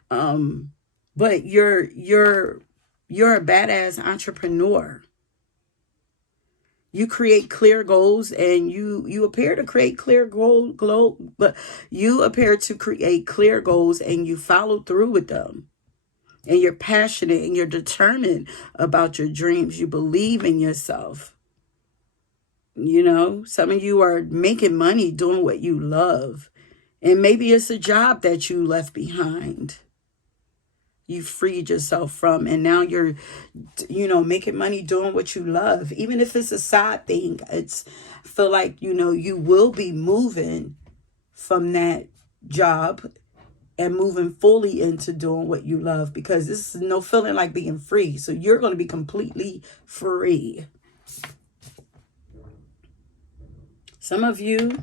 But you're a badass entrepreneur. You create clear goals, and you appear to create clear but you appear to create clear goals and you follow through with them. And you're passionate and you're determined about your dreams. You believe in yourself. You know, some of you are making money doing what you love. And maybe it's a job that you left behind. You freed yourself from, and now you're, making money doing what you love. Even if it's a side thing, I feel like, you will be moving from that job and moving fully into doing what you love, because this is no feeling like being free. So you're going to be completely free. Some of you,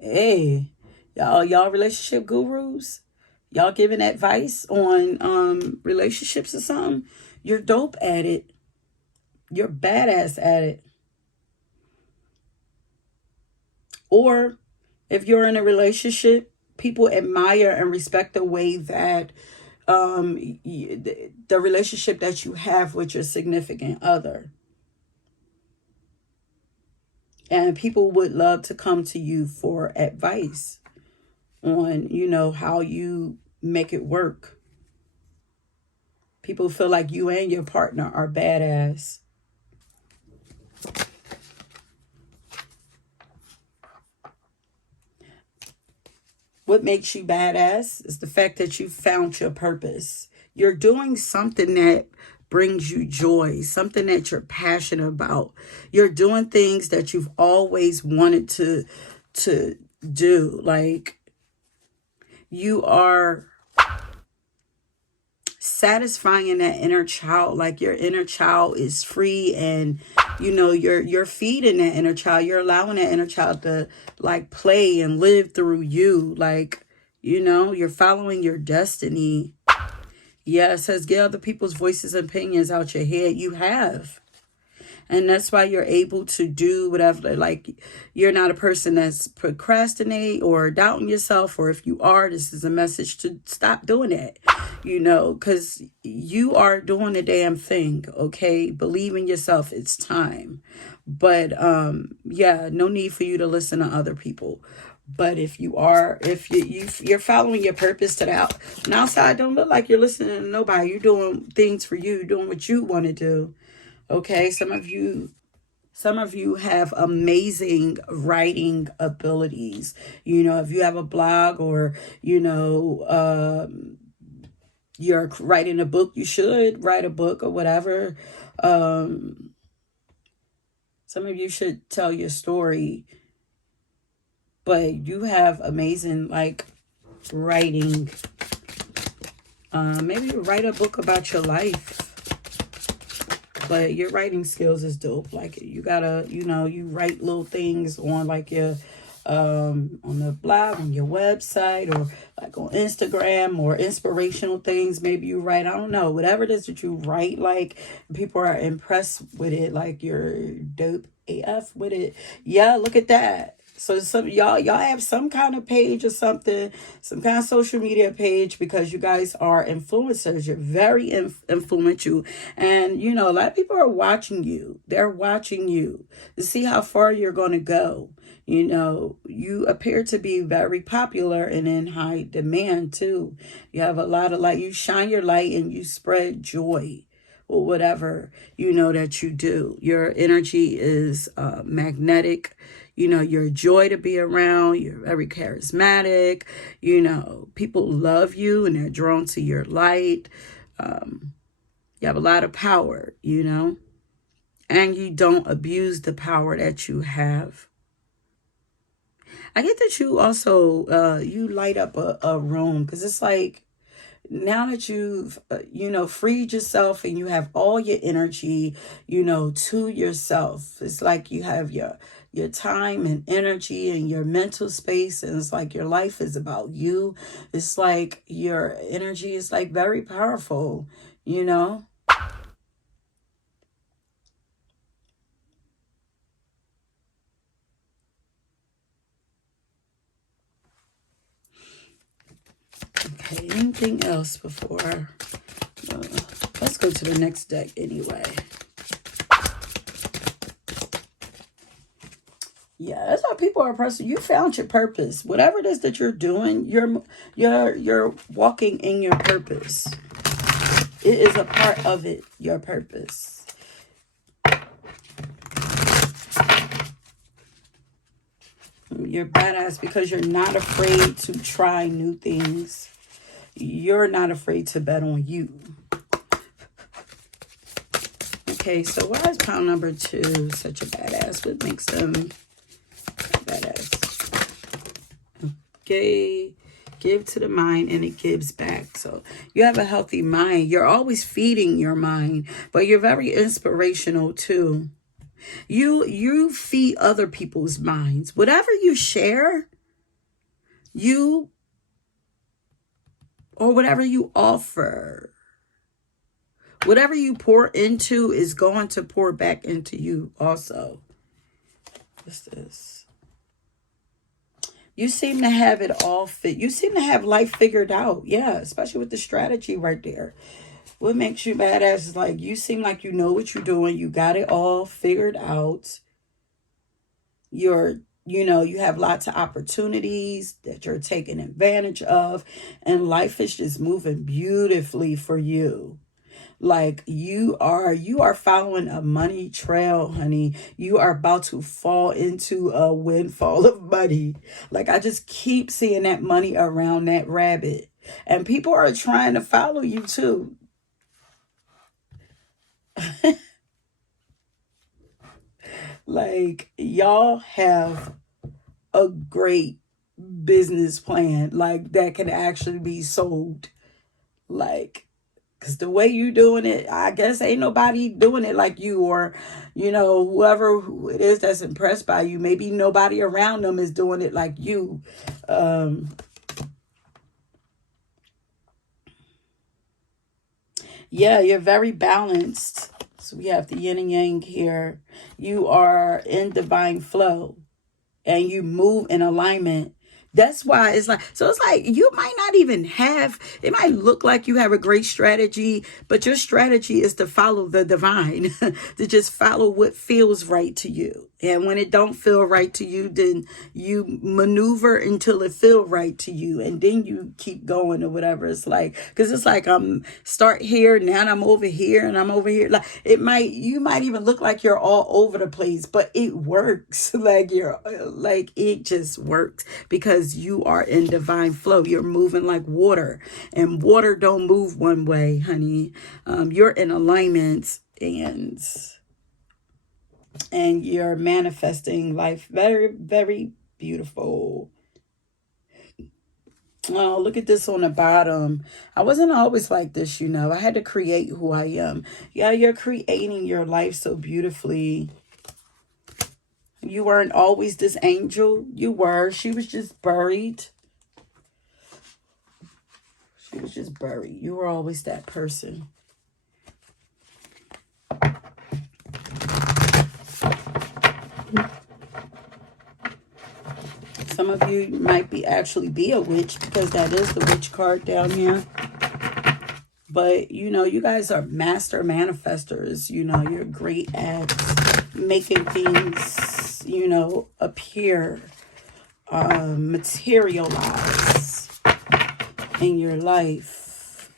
hey, y'all relationship gurus, y'all giving advice on relationships or something. You're dope at it. You're badass at it. Or if you're in a relationship, people admire and respect the way that the relationship that you have with your significant other. And people would love to come to you for advice on, how you make it work. People feel like you and your partner are badass. What makes you badass is the fact that you found your purpose. You're doing something that brings you joy, something that you're passionate about. You're doing things that you've always wanted to do. Like, you are satisfying that inner child. Like, your inner child is free, and you're feeding that inner child. You're allowing that inner child to like play and live through you. Like, you're following your destiny. Yeah, it says get other people's voices and opinions out your head. You have. And that's why you're able to do whatever. Like, you're not a person that's procrastinate or doubting yourself. Or if you are, this is a message to stop doing that, because you are doing the damn thing. Okay. Believe in yourself. It's time. But yeah, no need for you to listen to other people. But if you're following your purpose to the outside, don't look like you're listening to nobody. You're doing things for you, doing what you want to do. Okay, some of you have amazing writing abilities. If you have a blog, or you're writing a book, you should write a book or whatever. Some of you should tell your story, but you have amazing like writing. Maybe write a book about your life. But your writing skills is dope. Like, you gotta, you write little things on like your on the blog, on your website, or like on Instagram, or inspirational things. Maybe you write, I don't know, whatever it is that you write, like, people are impressed with it, like you're dope AF with it. Yeah, look at that. So some y'all have some kind of page or something, some kind of social media page, because you guys are influencers. You're very influential. And, a lot of people are watching you. They're watching you to see how far you're going to go. You appear to be very popular and in high demand too. You have a lot of light. You shine your light and you spread joy. Or whatever, that you do. Your energy is magnetic. You're a joy to be around. You're very charismatic. People love you and they're drawn to your light. You have a lot of power, and you don't abuse the power that you have. I get that you also, you light up a room, because it's like, now that you've freed yourself and you have all your energy to yourself, it's like you have your time and energy and your mental space, and it's like your life is about you. It's like your energy is like very powerful. Okay, anything else before? Let's go to the next deck anyway. Yeah, that's how people are person. You found your purpose. Whatever it is that you're doing, you're walking in your purpose. It is a part of it, your purpose. You're badass because you're not afraid to try new things. You're not afraid to bet on you. Okay, so why is pound number 2 such a badass? What makes them badass? Okay, give to the mind and it gives back. So you have a healthy mind. You're always feeding your mind, but you're very inspirational too. You feed other people's minds. Whatever you share, or whatever you offer, whatever you pour into is going to pour back into you also. What's this? You seem to have it all fit. You seem to have life figured out. Yeah, especially with the strategy right there. What makes you badass is like you seem like you know what you're doing. You got it all figured out. You have lots of opportunities that you're taking advantage of. And life is just moving beautifully for you. Like you are following a money trail, honey. You are about to fall into a windfall of money. Like I just keep seeing that money around that rabbit. And people are trying to follow you too. Like y'all have a great business plan, like that can actually be sold. Like, because the way you doing it, I guess ain't nobody doing it like you, or whoever it is that's impressed by you, maybe nobody around them is doing it like you. Yeah, you're very balanced. So we have the yin and yang here. You are in divine flow and you move in alignment. That's why it's like you might not even have, it might look like you have a great strategy, but your strategy is to follow the divine, to just follow what feels right to you. And when it don't feel right to you, then you maneuver until it feel right to you. And then you keep going or whatever. It's like, because it's like start here, now I'm over here and I'm over here. Like you might even look like you're all over the place, but it works. It just works because you are in divine flow. You're moving like water, and water don't move one way, honey. You're in alignment and you're manifesting life very, very beautiful. Oh, look at this on the bottom. I wasn't always like this, I had to create who I am. Yeah, you're creating your life so beautifully. You weren't always this angel. You were. She was just buried. She was just buried. You were always that person. Some of you might actually be a witch because that is the witch card down here. But, you guys are master manifestors. You're great at making things, appear, materialize in your life.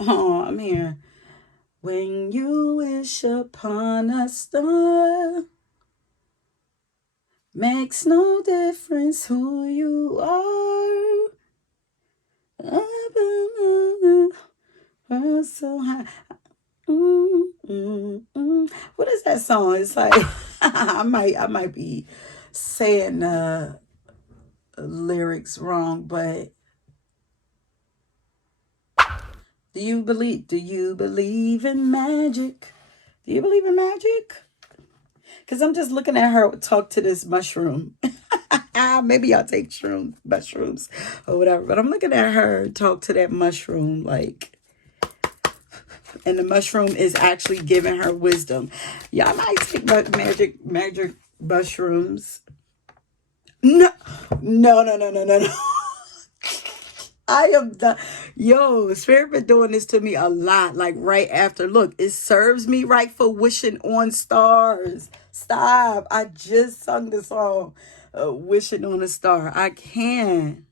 Oh, I'm here. When you wish upon a star, makes no difference who you are. So high. What is that song? It's like I might be saying lyrics wrong, but do you believe in magic? Do you believe in magic? Because I'm just looking at her talk to this mushroom. Maybe I'll take mushrooms or whatever. But I'm looking at her talk to that mushroom and the mushroom is actually giving her wisdom. Y'all might take magic mushrooms. No. I am the yo, Spirit been doing this to me a lot. Like right after, look, it serves me right for wishing on stars. Stop. I just sung the song, Wishing on a Star. I can.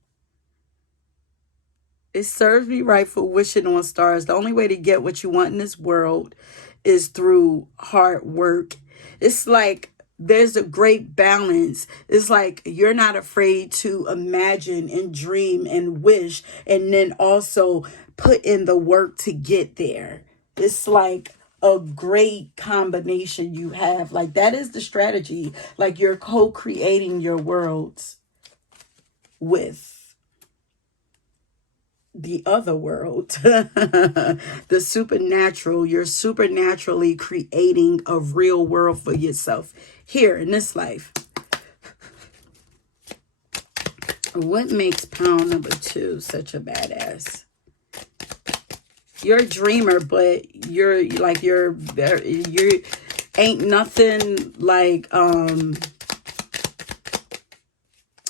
It serves me right for wishing on stars. The only way to get what you want in this world is through hard work. It's like there's a great balance. It's like you're not afraid to imagine and dream and wish, and then also put in the work to get there. It's like a great combination you have. Like that is the strategy. Like you're co-creating your worlds with the other world, the supernatural. You're supernaturally creating a real world for yourself here in this life. What makes pound number 2 such a badass? You're a dreamer, but you're ain't nothing like,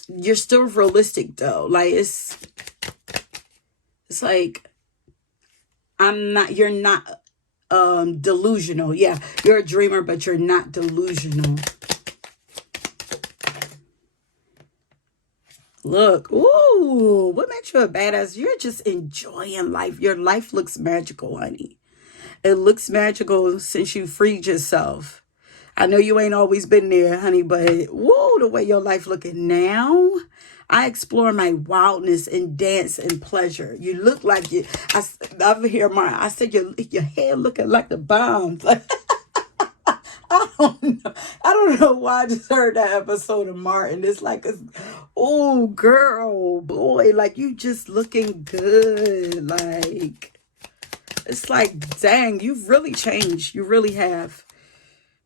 you're still realistic though. Like it's like, you're not delusional. Yeah, you're a dreamer, but you're not delusional. Look, ooh, what makes you a badass? You're just enjoying life. Your life looks magical, honey. It looks magical since you freed yourself. I know you ain't always been there, honey, but whoa, the way your life looking now. I explore my wildness and dance and pleasure. You look like you. Over here, I said your hair looking like the bombs. Like I don't know. I don't know why I just heard that episode of Martin. It's like, oh girl, boy, like you just looking good. Like it's like, dang, you've really changed. You really have.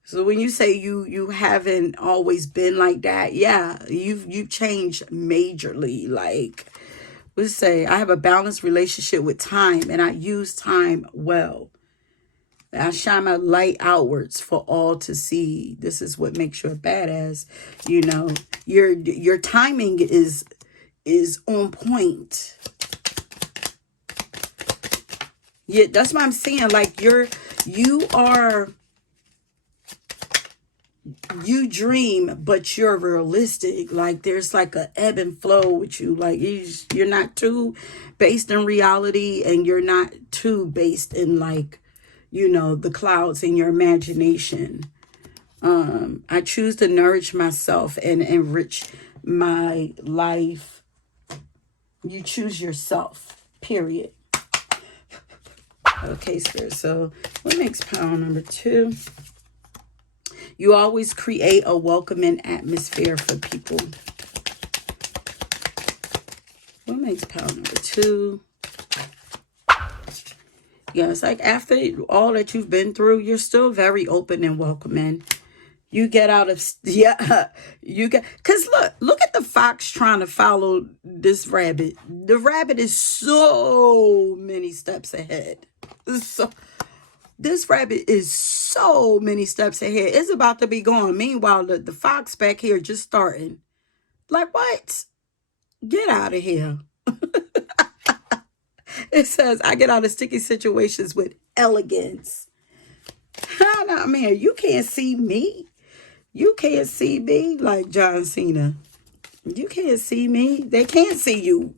So when you say you haven't always been like that, yeah, you've changed majorly. Like, let's say I have a balanced relationship with time, and I use time well. I shine my light outwards for all to see. This is what makes you a badass. You know, your timing is on point. Yeah, that's what I'm saying. Like you dream, but you're realistic. Like there's like a ebb and flow with you. Like you're not too based in reality, and you're not too based in like, the clouds in your imagination. I choose to nourish myself and enrich my life. You choose yourself, period. Okay, Spirit. So what makes pound number 2? You always create a welcoming atmosphere for people. What makes pound number 2? Yeah, it's like after all that you've been through, you're still very open and welcoming. You get out of, because look at the fox trying to follow this rabbit. The rabbit is so many steps ahead. So this rabbit is so many steps ahead. It's about to be gone. Meanwhile, the fox back here just starting. Like, what? Get out of here. It says, I get out of sticky situations with elegance. I mean, you can't see me. You can't see me like John Cena. You can't see me. They can't see you.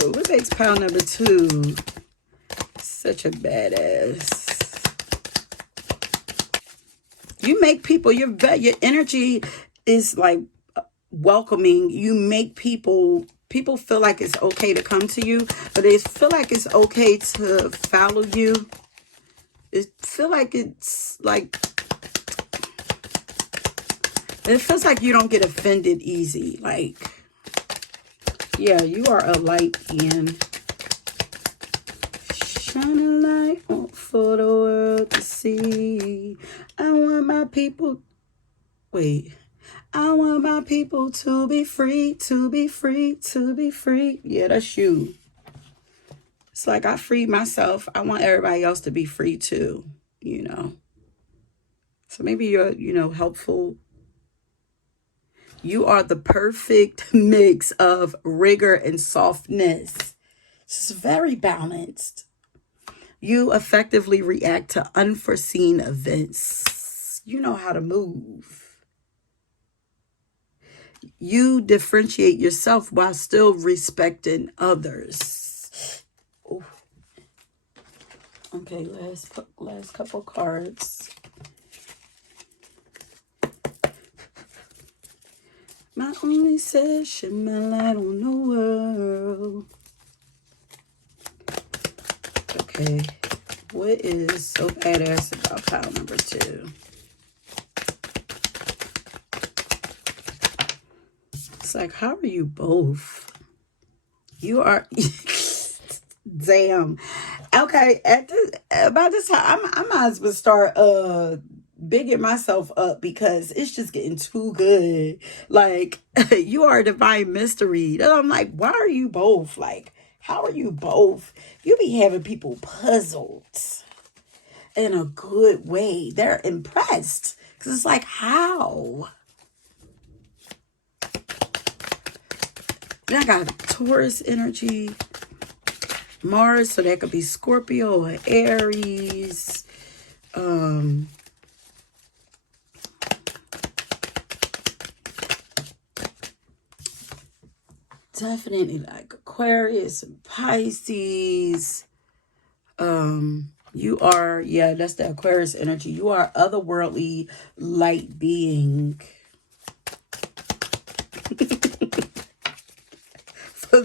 Oh, what makes pound number 2 such a badass? You make people, your energy is like welcoming. You make people feel like it's okay to come to you, but they feel like it's okay to follow you. It feel like it's like, it feels like you don't get offended easy. Like, yeah, you are a light, and shine a light on for the world to see. I want my people, I want my people to be free, to be free, to be free. Yeah, that's you. It's like I freed myself. I want everybody else to be free too, So maybe you're, helpful. You are the perfect mix of rigor and softness. It's very balanced. You effectively react to unforeseen events. You know how to move. You differentiate yourself while still respecting others. Ooh. Okay, last couple cards. My only session, my light on the world. Okay, what is so badass about pile number 2? It's like, how are you both? You are, damn. Okay, about this time, I might as well start bigging myself up because it's just getting too good. Like, you are a divine mystery. And I'm like, why are you both? Like, how are you both? You be having people puzzled in a good way. They're impressed because it's like, how? Then I got Taurus energy, Mars, so that could be Scorpio or Aries. Definitely like Aquarius and Pisces. You are, yeah, that's the Aquarius energy. You are otherworldly light being. For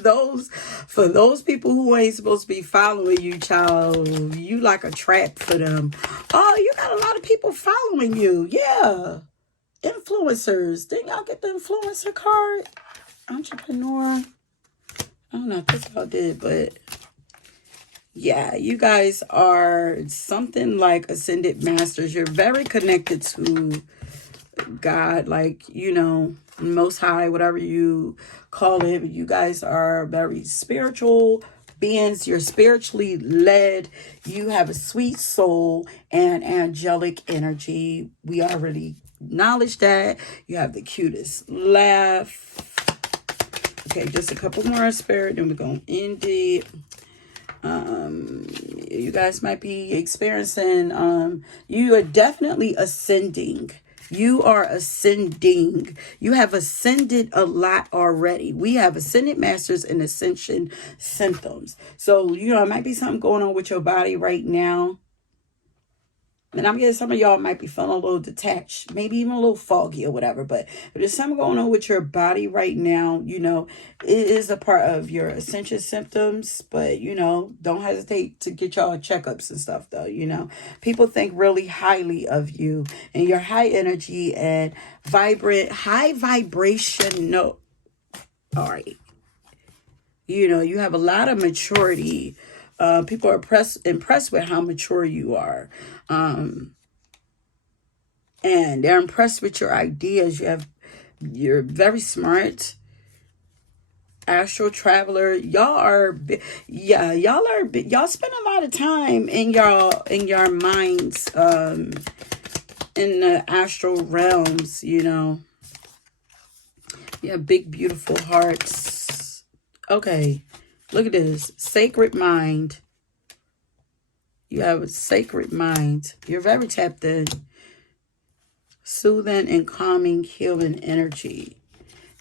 those people who ain't supposed to be following you, child, you like a trap for them. Oh, you got a lot of people following you. Yeah. Influencers. Didn't y'all get the influencer card? Entrepreneur. I don't know if y'all did, but yeah, you guys are something like ascended masters. You're very connected to God, like, Most High, whatever you call it. You guys are very spiritual beings. You're spiritually led. You have a sweet soul and angelic energy. We already acknowledge that. You have the cutest laugh. Okay, just a couple more spirit, then we're going to end it. You guys might be experiencing, you are definitely ascending. You are ascending. You have ascended a lot already. We have ascended masters and ascension symptoms. So, it might be something going on with your body right now. And I'm getting some of y'all might be feeling a little detached, maybe even a little foggy or whatever. But if there's something going on with your body right now, it is a part of your ascension symptoms. But, don't hesitate to get y'all checkups and stuff, though. People think really highly of you and your high energy and high vibration. No. All right. You have a lot of maturity. People are impressed with how mature you are. And they're impressed with your ideas. You're very smart. Astral traveler. Y'all spend a lot of time in your minds, in the astral realms, You have big, beautiful hearts. Okay. Look at this. Sacred mind. You have a sacred mind. You're very tapped in. Soothing and calming, healing energy.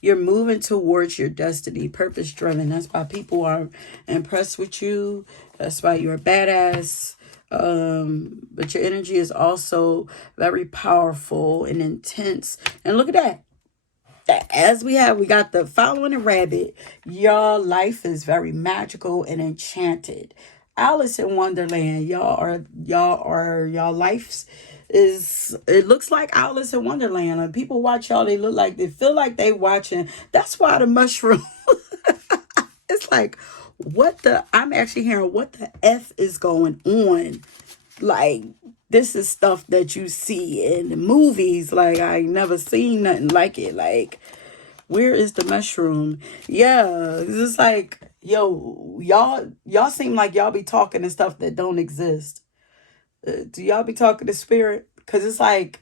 You're moving towards your destiny, purpose driven. That's why people are impressed with you. That's why you're a badass. But your energy is also very powerful and intense. And look at that. As we got the following a rabbit. Your life is very magical and enchanted. Alice in Wonderland. Y'all lives it looks like Alice in Wonderland. When people watch y'all, they feel like they watching. That's why the mushroom. It's like, I'm actually hearing what the F is going on. Like, this is stuff that you see in the movies. Like, I ain't never seen nothing like it. Like, where is the mushroom? Yeah, it's just like, yo, y'all seem like y'all be talking and stuff that don't exist. Do y'all be talking to spirit? Because it's like,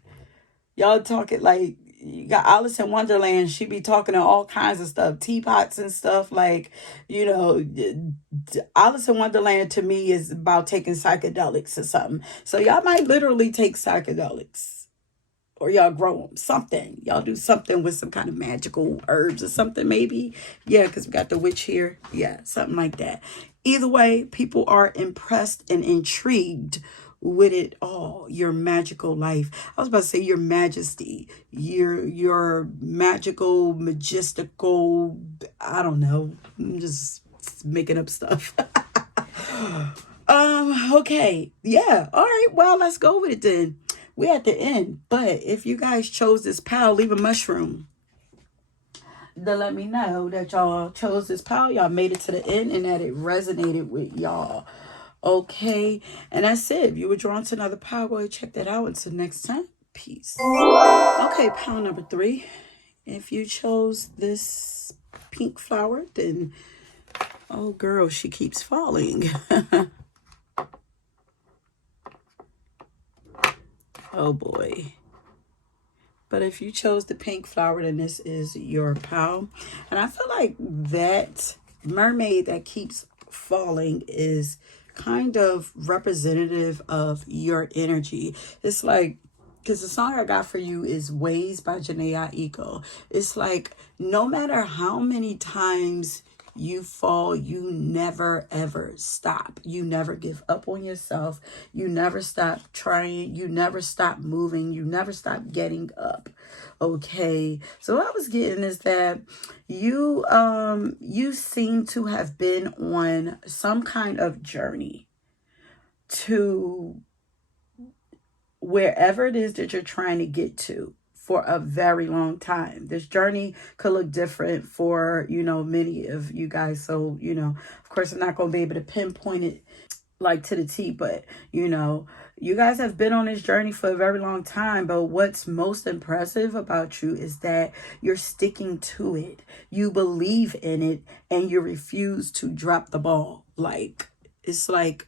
y'all talking like, you got Alice in Wonderland. She be talking to all kinds of stuff, teapots and stuff. Like, you know, Alice in Wonderland to me is about taking psychedelics or something. So y'all might literally take psychedelics. Or y'all grow them, something. Y'all do something with some kind of magical herbs or something, maybe. Yeah, because we got the witch here. Yeah, something like that. Either way, people are impressed and intrigued with it all. Your magical life. I was about to say your majesty. Your magical, majestical, I don't know. I'm just making up stuff. Okay. Yeah. All right. Well, let's go with it then. We're at the end, but if you guys chose this pile, leave a mushroom to let me know that y'all chose this pile, y'all made it to the end, and that it resonated with y'all. Okay, and that's it. If you were drawn to another pile, go ahead, check that out. Until next time, peace. Okay, pile number 3. If you chose this pink flower, then, oh girl, she keeps falling. Oh boy. But if you chose the pink flower, then this is your pile. And I feel like that mermaid that keeps falling is kind of representative of your energy. It's like, because the song I got for you is Ways by Janae Eiko. It's like, no matter how many times you fall, you never ever stop. You never give up on yourself. You never stop trying. You never stop moving. You never stop getting up. Okay, so what I was getting is that you seem to have been on some kind of journey to wherever it is that you're trying to get to for a very long time. This journey could look different for, you know, many of you guys. So, you know, of course, I'm not going to be able to pinpoint it like to the T, but, you know, you guys have been on this journey for a very long time. But what's most impressive about you is that you're sticking to it. You believe in it and you refuse to drop the ball. Like, it's like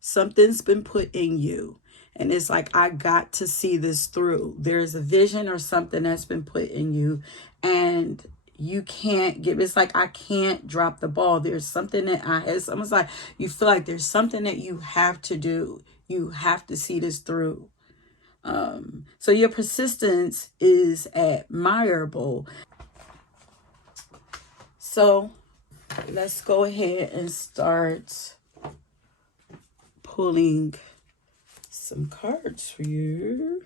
something's been put in you. And it's like, I got to see this through. There's a vision or something that's been put in you. And you can't give, it's like, I can't drop the ball. There's something that it's almost like you feel like there's something that you have to do. You have to see this through. So your persistence is admirable. So let's go ahead and start pulling some cards for you.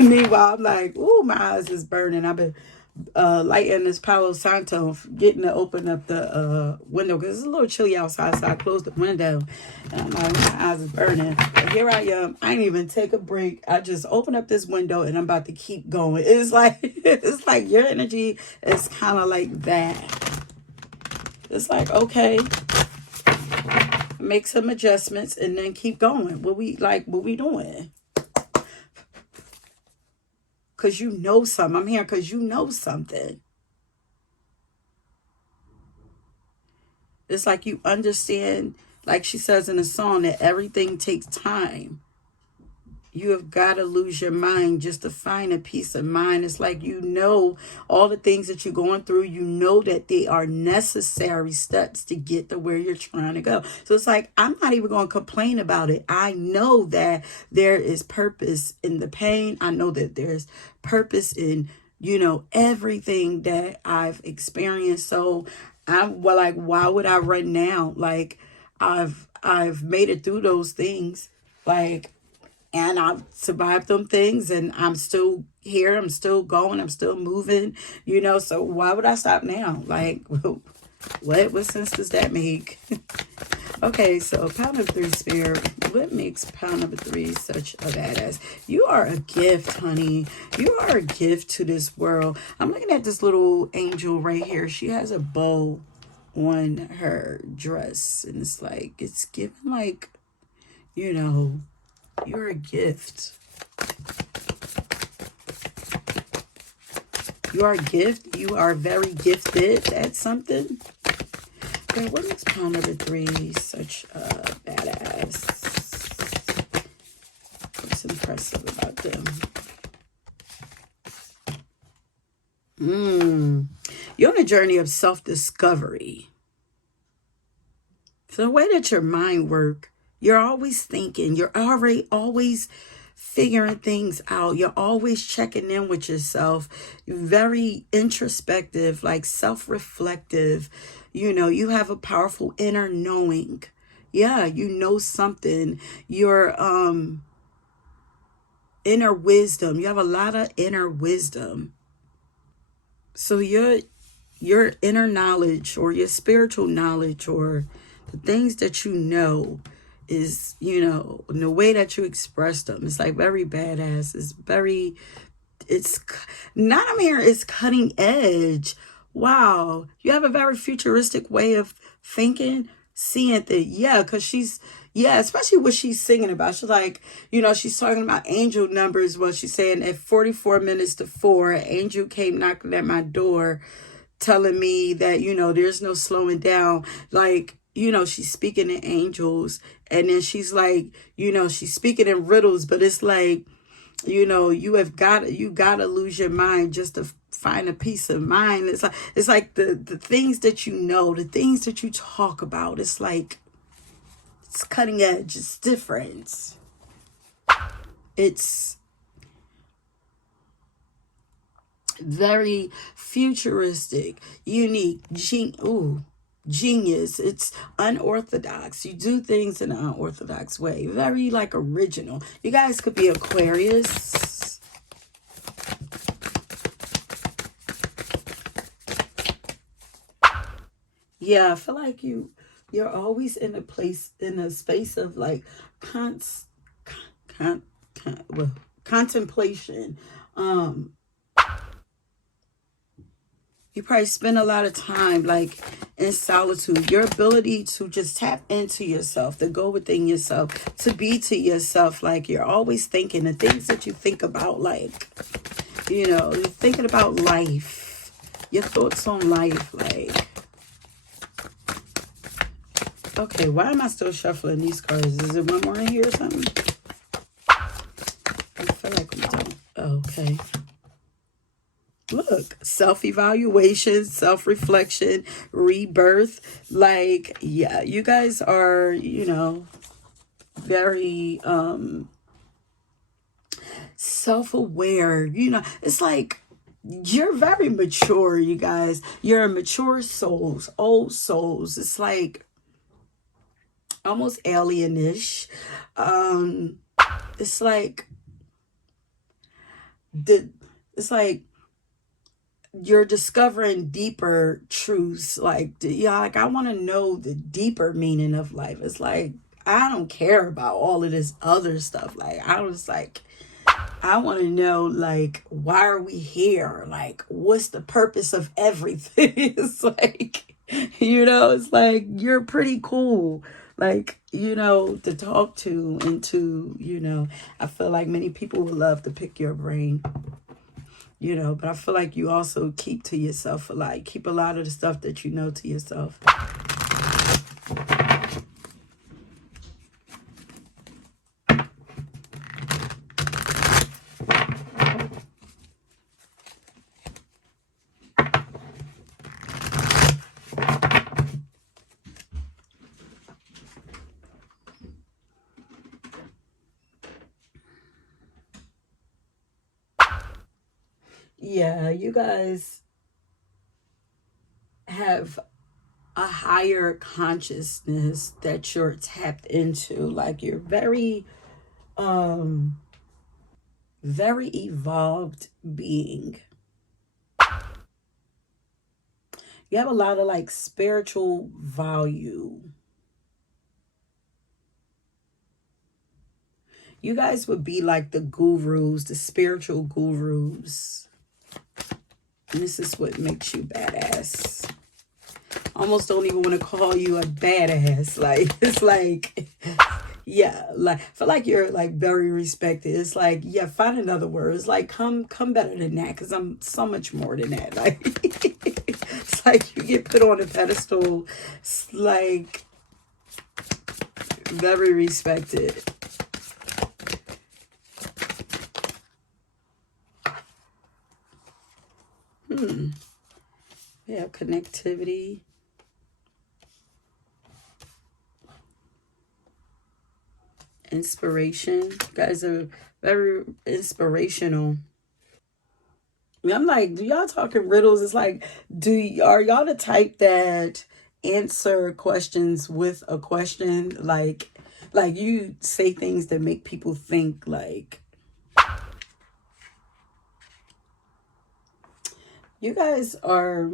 Meanwhile, I'm like, ooh, my eyes is burning. I've been lighting this Palo Santo, getting to open up the window because it's a little chilly outside, so I closed the window. And I'm like, my eyes is burning. But here I am. I didn't even take a break. I just opened up this window and I'm about to keep going. It's like your energy is kind of like that. It's like, okay, make some adjustments and then keep going. What we doing? Because you know something. I'm here because you know something. It's like you understand, like she says in the song, that everything takes time. You have got to lose your mind just to find a peace of mind. It's like, you know, all the things that you're going through, you know that they are necessary steps to get to where you're trying to go. So it's like, I'm not even going to complain about it. I know that there is purpose in the pain. I know that there's purpose in, you know, everything that I've experienced. So I'm like, why would I run now? Like, I've made it through those things. Like, and I've survived them things and I'm still here. I'm still going. I'm still moving, you know, so why would I stop now? Like, what sense does that make? Okay, so pile number 3, Spirit. What makes pile number 3 such a badass? You are a gift, honey. You are a gift to this world. I'm looking at this little angel right here. She has a bow on her dress. And it's like, it's giving like, you know, you're a gift. You are a gift. You are very gifted at something. Okay, what makes pile number 3 such a badass? What's impressive about them? You're on a journey of self-discovery. So the way that your mind works, you're always thinking. You're always figuring things out. You're always checking in with yourself. Very introspective, like self-reflective. You know, you have a powerful inner knowing. Yeah, you know something. Your inner wisdom. You have a lot of inner wisdom. So your inner knowledge or your spiritual knowledge or the things that you know is, you know, in the way that you express them, it's like very badass. It's not, I'm hearing it's cutting edge. Wow. You have a very futuristic way of thinking, seeing things. Yeah, because yeah, especially what she's singing about. She's like, you know, she's talking about angel numbers. Well, she's saying at 44 minutes to 4, an angel came knocking at my door telling me that, you know, there's no slowing down. Like, you know, she's speaking in angels. And then she's like, you know, she's speaking in riddles, but it's like, you know, you gotta lose your mind just to find a peace of mind. It's like the things that you know, the things that you talk about, it's like, it's cutting edge. It's different. It's very futuristic, unique, genius. It's unorthodox. You do things in an unorthodox way. Very like original. You guys could be Aquarius. Yeah, I feel like you're always in a space of like contemplation. You probably spend a lot of time like in solitude. Your ability to just tap into yourself, to go within yourself, to be to yourself. Like you're always thinking the things that you think about, like, you know, you're thinking about life, your thoughts on life. Like, okay, why am I still shuffling these cards? Is there one more in here or something? I feel like we don't. Okay. Look, self-evaluation, self-reflection, rebirth. Like, yeah, you guys are, you know, very self-aware. You know, it's like you're very mature, you guys. You're mature souls, old souls. It's like almost alienish. It's like you're discovering deeper truths. Like, yeah, like I want to know the deeper meaning of life. It's like, I don't care about all of this other stuff. Like, I was like, I want to know, like, why are we here? Like, what's the purpose of everything? It's like, you know, it's like, you're pretty cool. Like, you know, to talk to and to, you know, I feel like many people would love to pick your brain. You know, but I feel like you also keep to yourself a lot. Keep a lot of the stuff that you know to yourself. Yeah, you guys have a higher consciousness that you're tapped into. Like you're very evolved being. You have a lot of like spiritual value. You guys would be like the gurus, the spiritual gurus. And this is what makes you badass. Almost don't even want to call you a badass. Like, it's like, yeah, like, I feel like you're like very respected. It's like, yeah, find another word. It's like, come better than that, because I'm so much more than that. Like, it's like you get put on a pedestal. It's like very respected. Yeah, connectivity. Inspiration. You guys are very inspirational. I'm like, do y'all talking riddles? It's like, are y'all the type that answer questions with a question? Like you say things that make people think. Like, you guys are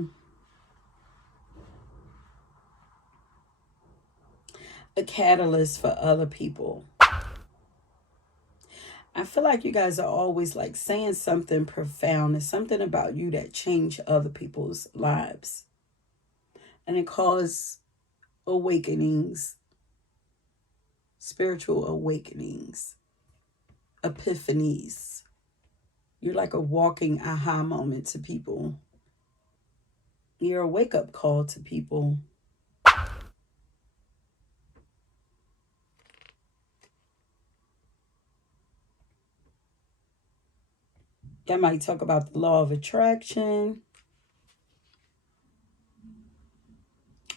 a catalyst for other people. I feel like you guys are always like saying something profound. There's something about you that change other people's lives. And it causes awakenings, spiritual awakenings, epiphanies. You're like a walking aha moment to people. You're a wake-up call to people. I might talk about the law of attraction.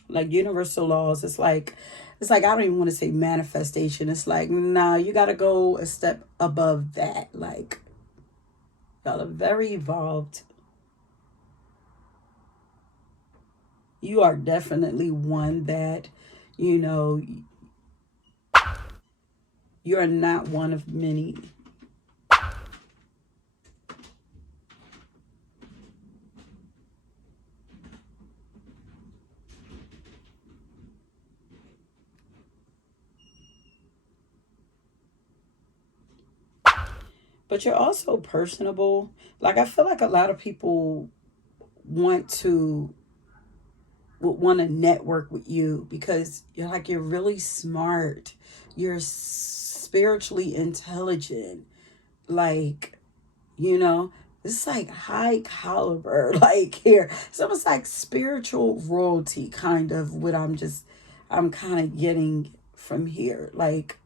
Like universal laws. It's like I don't even want to say manifestation. It's like, nah, you gotta go a step above that. Like, y'all are very evolved. You are definitely one that, you know, you're not one of many. But you're also personable. Like, I feel like a lot of people want to would want to network with you because you're really smart. You're spiritually intelligent. Like, you know, it's like high caliber. Like, here, it's almost like spiritual royalty, kind of what I'm kind of getting from here. Like,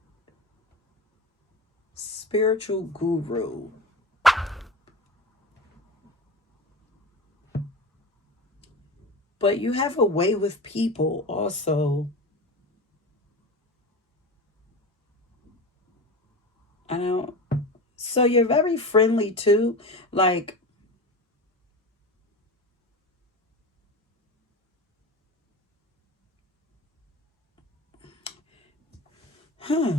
spiritual guru. But you have a way with people also. I know. So you're very friendly too. Like, huh.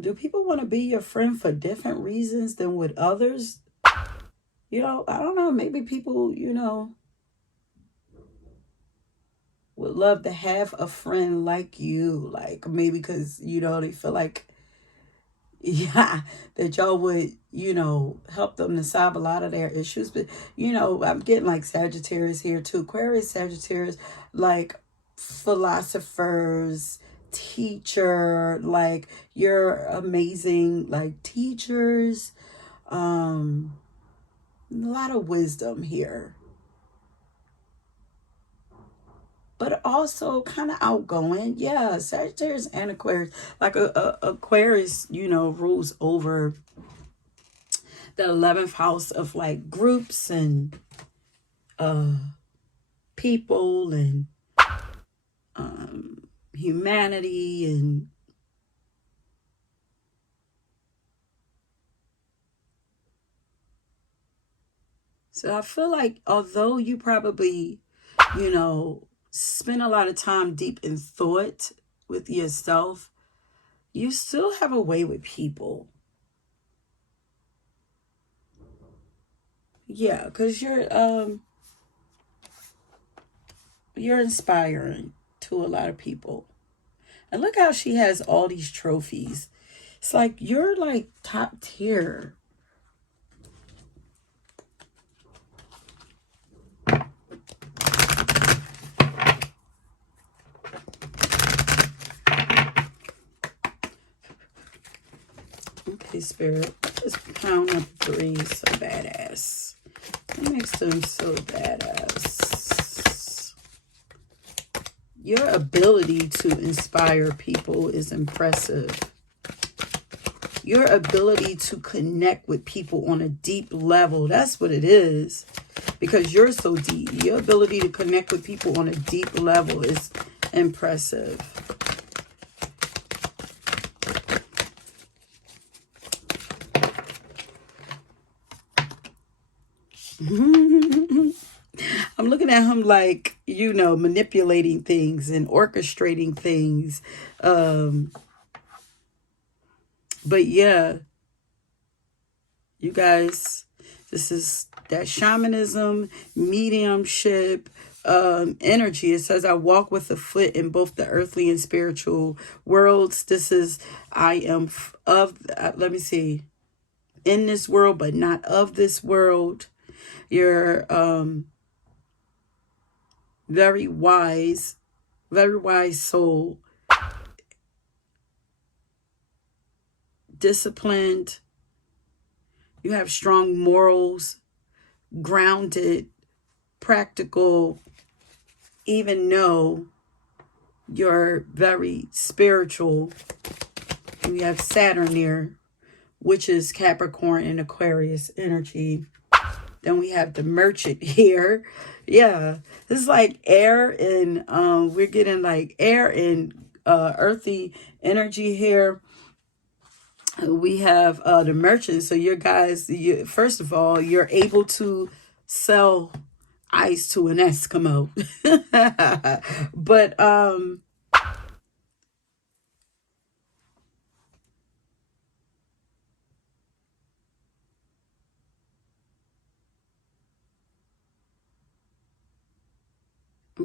Do people want to be your friend for different reasons than with others? You know, I don't know. Maybe people, would love to have a friend like you. Like, maybe because, they feel like, yeah, that y'all would, help them to solve a lot of their issues. But, I'm getting like Sagittarius here too. Aquarius, Sagittarius, like philosophers, teacher, like you're amazing, like teachers. A lot of wisdom here. But also kind of outgoing. Yeah, Sagittarius and Aquarius. Like a Aquarius, rules over the 11th house of like groups and people and humanity and so I feel like although you probably, spend a lot of time deep in thought with yourself, you still have a way with people. Yeah, because you're inspiring to a lot of people. And look how she has all these trophies. It's like you're like top tier. Okay, Spirit. Just pound up 3 so badass. What makes them so badass? Your ability to inspire people is impressive. Your ability to connect with people on a deep level, that's what it is. Because you're so deep. Your ability to connect with people on a deep level is impressive. I'm looking at him like, you know, manipulating things and orchestrating things. But yeah, you guys, this is that shamanism, mediumship, energy. It says, I walk with a foot in both the earthly and spiritual worlds. This is, I am let me see, in this world, but not of this world. You're very wise soul, disciplined. You have strong morals, grounded, practical, even though you're very spiritual. And you have Saturn there, which is Capricorn and Aquarius energy. Then we have the merchant here. Yeah, this is like air and we're getting like air and earthy energy here. We have the merchant. So your guys, first of all, you're able to sell ice to an Eskimo. But I'm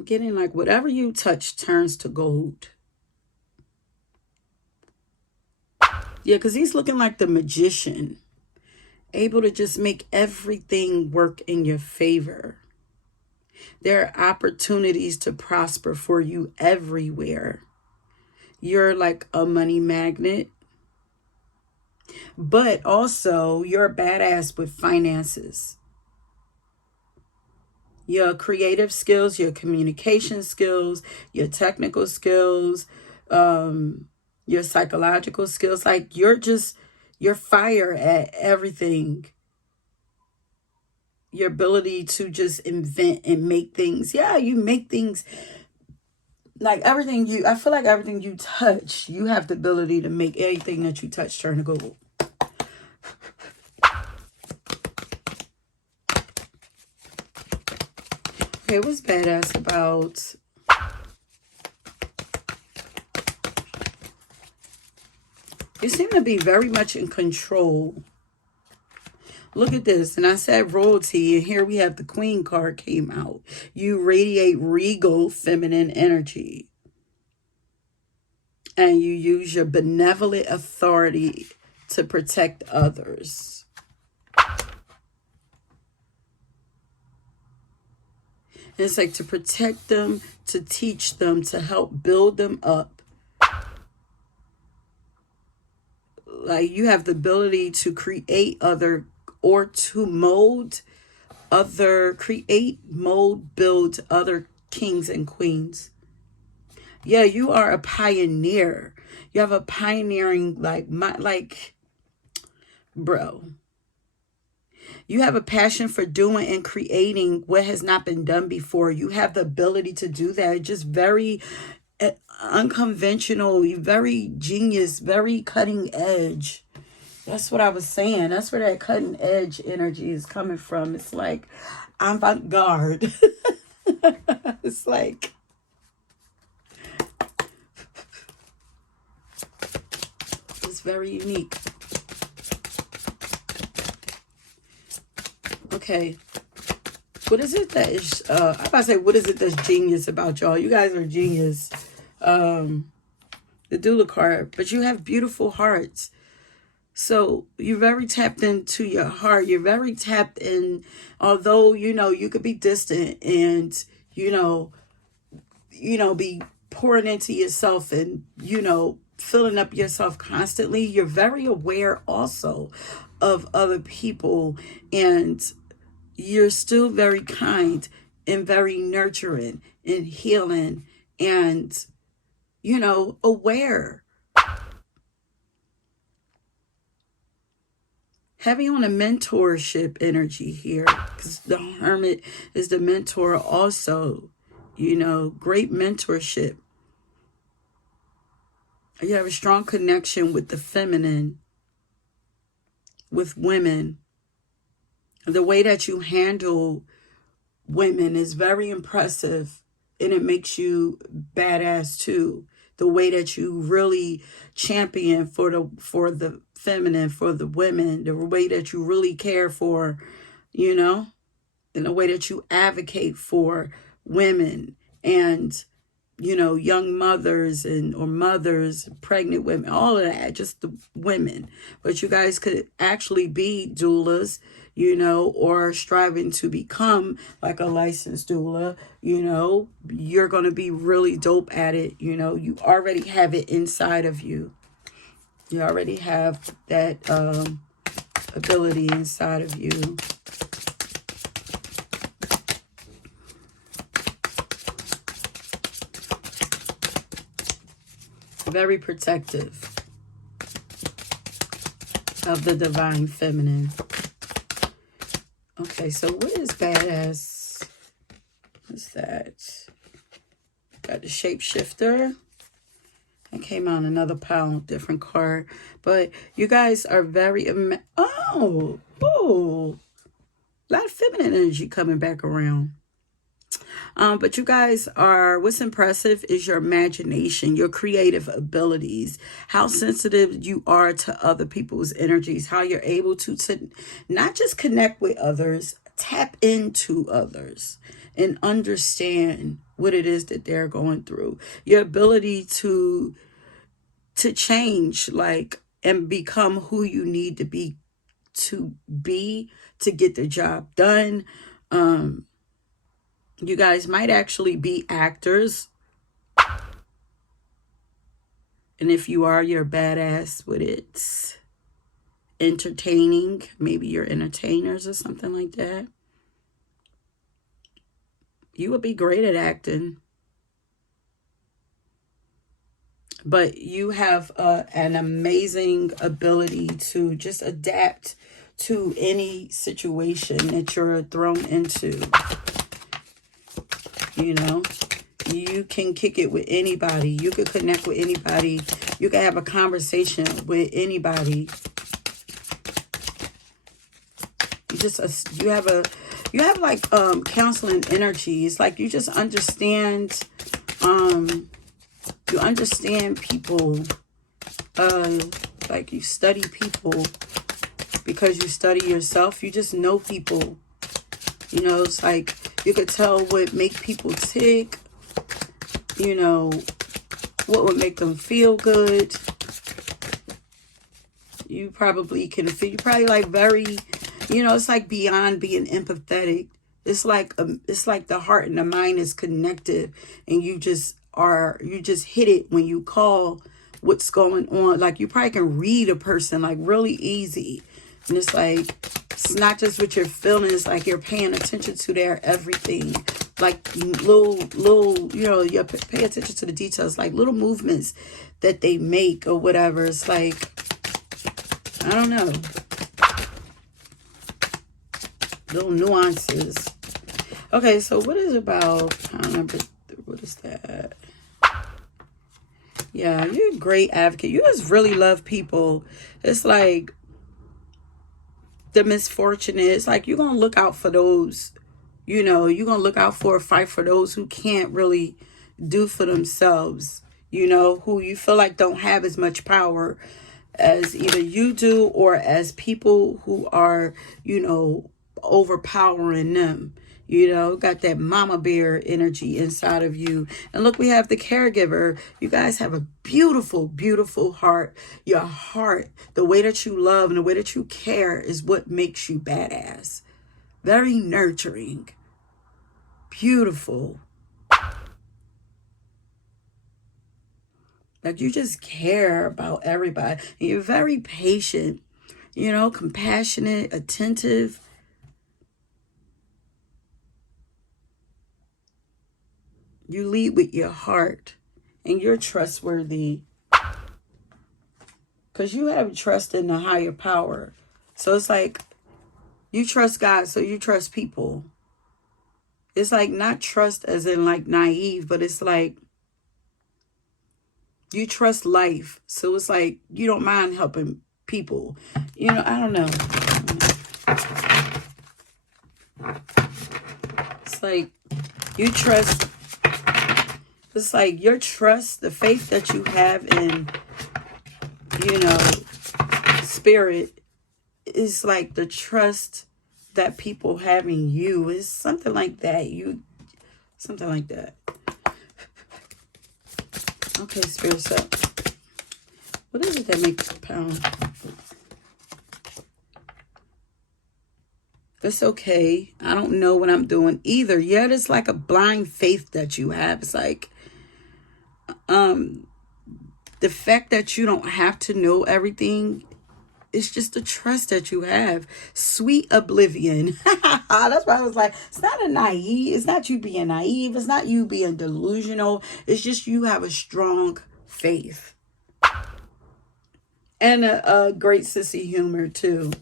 getting like whatever you touch turns to gold. Yeah, because he's looking like the magician, able to just make everything work in your favor. There are opportunities to prosper for you everywhere. You're like a money magnet, but also you're a badass with finances. Your creative skills, your communication skills, your technical skills, your psychological skills. Like you're fire at everything. Your ability to just invent and make things. Yeah, you make things like everything I feel like everything you touch, you have the ability to make anything that you touch turn to gold. Okay, what's badass about you seem to be very much in control. Look at this. And I said royalty, and here we have the Queen card came out. You radiate regal feminine energy. And you use your benevolent authority to protect others. It's like to protect them, to teach them, to help build them up. Like you have the ability to create other or to mold other, create, mold, build other kings and queens. Yeah, you are a pioneer. You have a pioneering, bro. You have a passion for doing and creating what has not been done before. You have the ability to do that. Just very unconventional, very genius, very cutting edge. That's what I was saying. That's where that cutting edge energy is coming from. It's like avant-garde. It's like it's very unique. Okay. What is it that is I'm about to say, what is it that's genius about y'all? You guys are genius. The doula card, but you have beautiful hearts. So you're very tapped into your heart. You're very tapped in, although, you know, you could be distant and, you know, be pouring into yourself and, you know, filling up yourself constantly. You're very aware also of other people, and you're still very kind and very nurturing and healing and, you know, aware. Heavy on the mentorship energy here, because the Hermit is the mentor also. You know, great mentorship. You have a strong connection with the feminine, with women. The way that you handle women is very impressive, and it makes you badass too. The way that you really champion for the feminine, for the women, the way that you really care for, you know, and the way that you advocate for women and, you know, young mothers and or mothers, pregnant women, all of that, just the women. But you guys could actually be doulas, you know, or striving to become like a licensed doula. You know, you're going to be really dope at it. You know, you already have it inside of you. You already have that ability inside of you. Very protective of the divine feminine. Okay, so what is badass? What's that? Got the shapeshifter. It came out another pile, different card. But you guys are very... a lot of feminine energy coming back around. But you guys are, what's impressive is your imagination, your creative abilities, how sensitive you are to other people's energies, how you're able to not just connect with others, tap into others and understand what it is that they're going through. Your ability to change, like, and become who you need to be to get the job done. You guys might actually be actors. And if you are, you're badass with it. Entertaining. Maybe you're entertainers or something like that. You would be great at acting. But you have an amazing ability to just adapt to any situation that you're thrown into. You know, you can kick it with anybody. You could connect with anybody. You can have a conversation with anybody. You have like counseling energy. It's like you just understand. You understand people. Like you study people because you study yourself. You just know people. You know, it's like you could tell what make people tick, you know, what would make them feel good. You probably can feel, you probably like very, you know, it's like beyond being empathetic. It's like the heart and the mind is connected, and you just hit it when you call what's going on. Like you probably can read a person like really easy. And it's like, it's not just what you're feeling, it's like you're paying attention to their everything. Like little, you know, you pay attention to the details, like little movements that they make or whatever. It's like, I don't know. Little nuances. Okay, so what is about, I don't remember, what is that? Yeah, you're a great advocate. You just really love people. It's like, the misfortune is like you're gonna look out for those, you know, you're gonna look out for a fight for those who can't really do for themselves, you know, who you feel like don't have as much power as either you do or as people who are, you know, overpowering them. You know, got that mama bear energy inside of you. And look, we have the caregiver. You guys have a beautiful, beautiful heart. Your heart, the way that you love and the way that you care is what makes you badass. Very nurturing. Beautiful. Like you just care about everybody. And you're very patient, you know, compassionate, attentive. You lead with your heart, and you're trustworthy because you have trust in the higher power. So it's like you trust God, so you trust people. It's like not trust as in like naive, but it's like you trust life. So it's like you don't mind helping people. You know, I don't know. It's like you trust. It's like your trust, the faith that you have in, you know, spirit is like the trust that people have in you. Is something like that. Something like that. Okay, spirit, so what is it that makes a pound? It's okay. I don't know what I'm doing either. Yet it's like a blind faith that you have. It's like the fact that you don't have to know everything. It's just the trust that you have. Sweet oblivion. That's why I was like, it's not a naive. It's not you being naive. It's not you being delusional. It's just you have a strong faith. And a great sense of humor, too.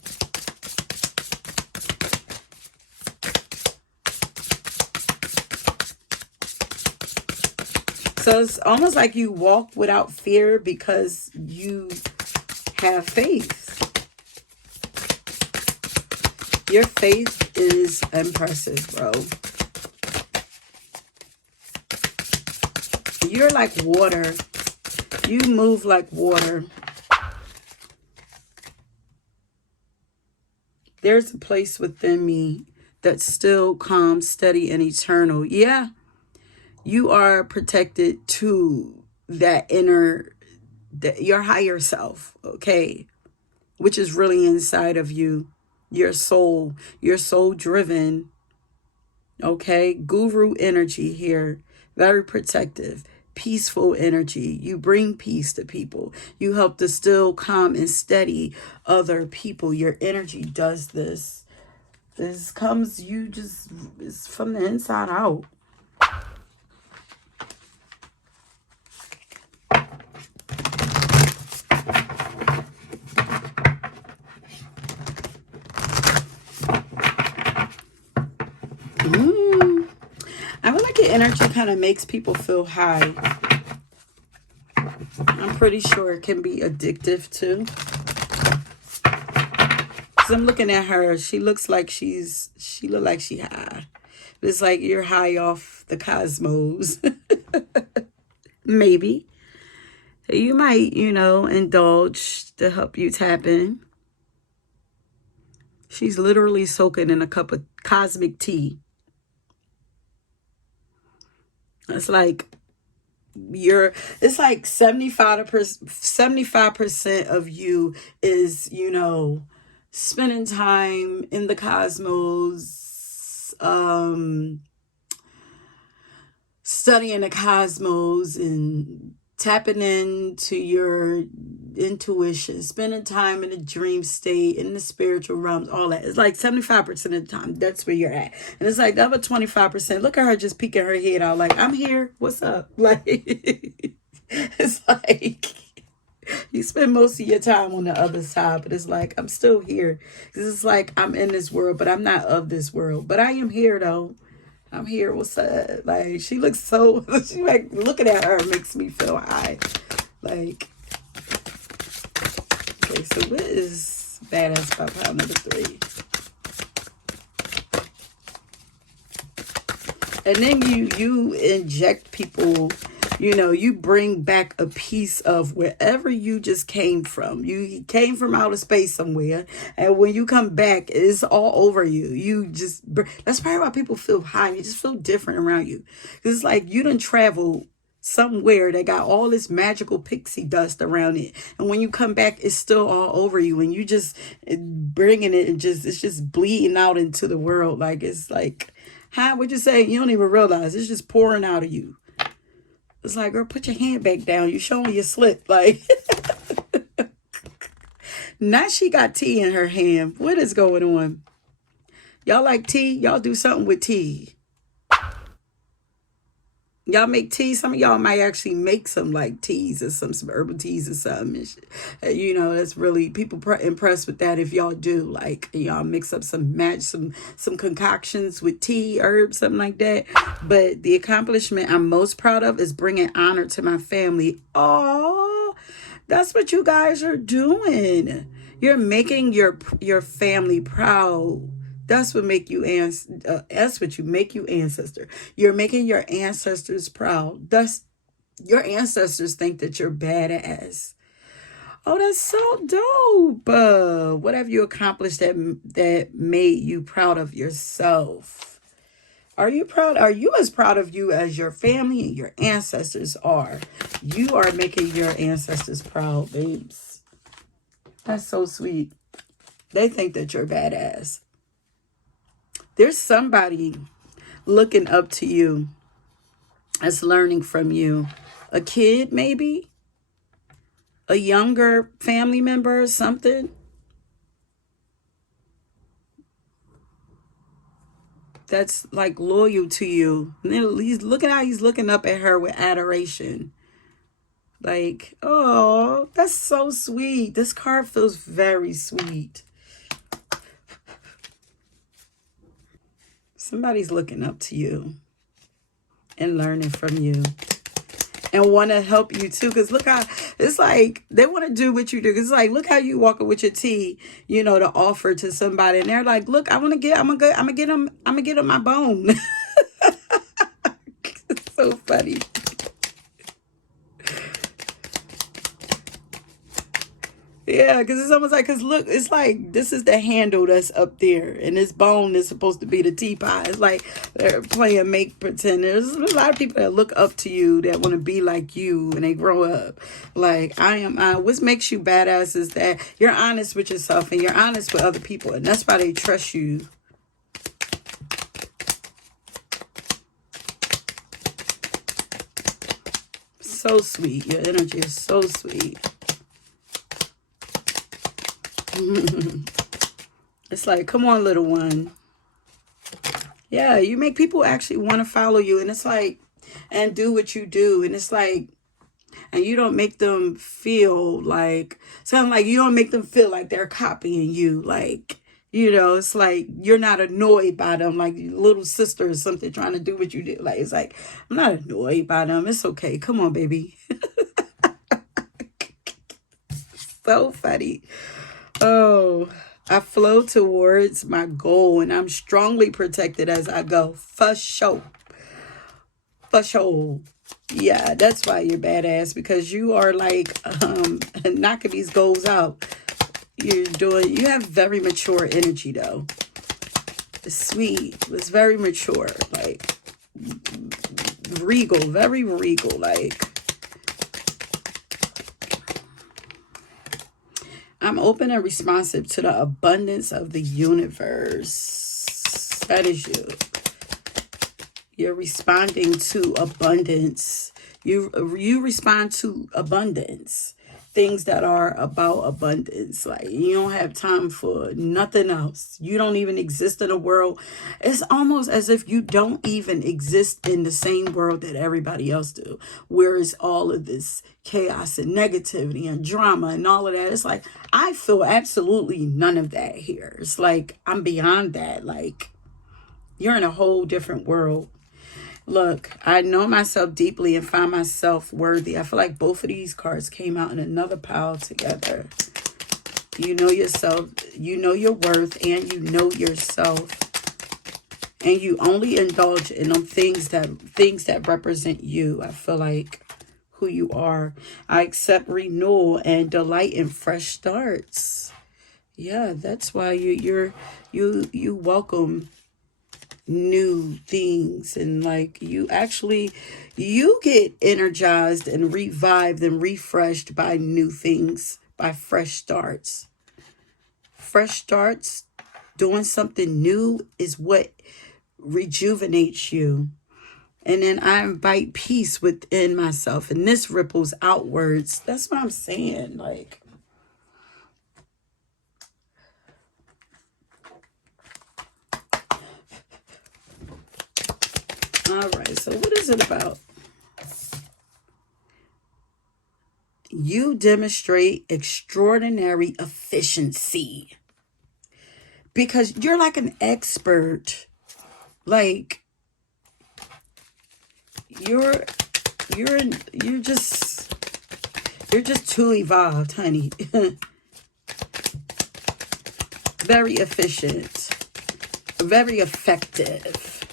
So it's almost like you walk without fear because you have faith. Your faith is impressive, bro. You're like water. You move like water. There's a place within me that's still calm, steady, and eternal. Yeah, you are protected to that inner, your higher self, okay? Which is really inside of you. Your soul driven, okay? Guru energy here, very protective, peaceful energy. You bring peace to people. You help to still calm and steady other people. Your energy does this. This comes, it's from the inside out. I feel like your energy kind of makes people feel high. I'm pretty sure it can be addictive too. Cause I'm looking at her. She looks like she high. It's like you're high off the cosmos. Maybe. You might, indulge to help you tap in. She's literally soaking in a cup of cosmic tea. It's like it's like 75% of you is, spending time in the cosmos, studying the cosmos and tapping into your intuition, spending time in the dream state, in the spiritual realms, all that. It's like 75% of the time, that's where you're at. And it's like the other 25%, look at her just peeking her head out like, I'm here, what's up? Like, it's like, you spend most of your time on the other side, but it's like, I'm still here. It's like, I'm in this world, but I'm not of this world. But I am here, though. I'm here. What's up? Like, she looks so, she like, looking at her makes me feel high. Like, okay, so what is badass about pound number 3? And then you inject people, you bring back a piece of wherever you just came from. You came from outer space somewhere, and when you come back, it's all over you. That's probably why people feel high. You just feel different around you. It's like you done travel somewhere that got all this magical pixie dust around it, and when you come back, it's still all over you, and you just bringing it, and it's just bleeding out into the world. Like, it's like, how would you say? You don't even realize it's just pouring out of you. It's like, girl, put your hand back down. You showing your slip. Like, now she got tea in her hand. What is going on? Y'all like tea? Y'all do something with tea. Y'all make tea. Some of y'all might actually make some like teas or some herbal teas or something. And you know, that's really people impressed with that if y'all do. Like y'all mix up some concoctions with tea, herbs, something like that. But the accomplishment I'm most proud of is bringing honor to my family. Oh, that's what you guys are doing. You're making your family proud. That's what make you that's what you make you ancestor. You're making your ancestors proud. That's your ancestors think that you're badass. Oh, that's so dope. What have you accomplished that made you proud of yourself? Are you proud? Are you as proud of you as your family and your ancestors are? You are making your ancestors proud, babes. That's so sweet. They think that you're badass. There's somebody looking up to you, that's learning from you. A kid, maybe? A younger family member or something? That's like loyal to you. And then he's looking how he's looking up at her with adoration. Like, oh, that's so sweet. This card feels very sweet. Somebody's looking up to you and learning from you and want to help you too. Because look how it's like they want to do what you do. It's like, look how you walking with your tea, you know, to offer to somebody. And they're like, look, I'm going to get them my bone. It's so funny. Yeah, because it's almost like, because look, it's like this is the handle that's up there, and this bone is supposed to be the teapot. It's like they're playing make pretend. There's a lot of people that look up to you that want to be like you when they grow up. Like I am. What makes you badass is that you're honest with yourself and you're honest with other people, and that's why they trust you. So sweet. Your energy is so sweet. It's like, come on, little one. Yeah, you make people actually want to follow you. And it's like, and do what you do. And it's like, and you don't make them feel like, something like, you don't make them feel like they're copying you. Like, you know, it's like, you're not annoyed by them, like little sister or something trying to do what you do. Like, it's like, I'm not annoyed by them. It's okay. Come on, baby. So funny. Oh, I flow towards my goal and I'm strongly protected as I go. For sure. For sure. Yeah, that's why you're badass, because you are like knocking these goals out. You have very mature energy though. It's sweet. It's very mature. Like regal, very regal. Like I'm open and responsive to the abundance of the universe. That is you. You're responding to abundance. You respond to abundance. Things that are about abundance. Like you don't have time for nothing else. You don't even exist in a world. It's almost as if you don't even exist in the same world that everybody else do. Whereas all of this chaos and negativity and drama and all of that. It's like, I feel absolutely none of that here. It's like, I'm beyond that. Like, you're in a whole different world. Look, I know myself deeply and find myself worthy. I feel like both of these cards came out in another pile together. You know yourself, you know your worth, and you know yourself. And you only indulge in them things that represent you. I feel like who you are. I accept renewal and delight in fresh starts. Yeah, that's why you welcome new things, and like you get energized and revived and refreshed by new things, by fresh starts. Doing something new is what rejuvenates you. And then I invite peace within myself, and this ripples outwards. That's what I'm saying. Like, all right, so what is it about? You demonstrate extraordinary efficiency because you're like an expert. Like you're you're just too evolved, honey. Very efficient, very effective.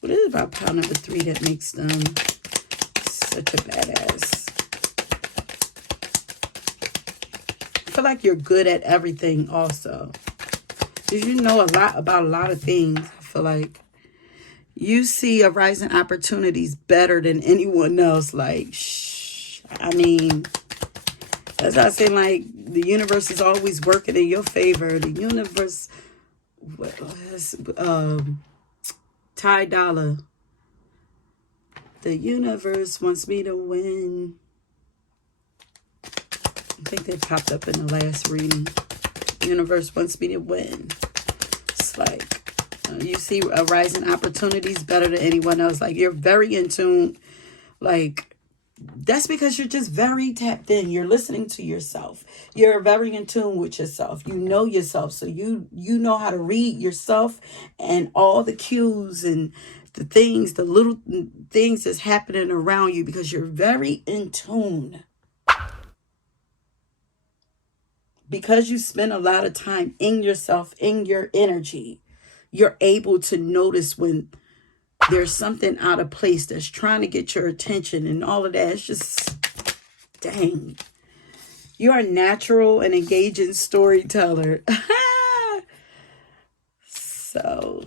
What is it about pile number 3 that makes them such a badass? I feel like you're good at everything also. Because you know a lot about a lot of things. I feel like you see arising opportunities better than anyone else. Like, shh. I mean, as I say, like, the universe is always working in your favor. The universe, Ty Dolla. The universe wants me to win. I think they popped up in the last reading. The universe wants me to win. It's like, you see arising opportunities better than anyone else. Like, you're very in tune. Like, that's because you're just very tapped in. You're listening to yourself. You're very in tune with yourself. You know yourself. So you know how to read yourself and all the cues and the things, the little things that's happening around you, because you're very in tune. Because you spend a lot of time in yourself, in your energy, you're able to notice when there's something out of place that's trying to get your attention and all of that. It's just, dang. You are a natural and engaging storyteller. So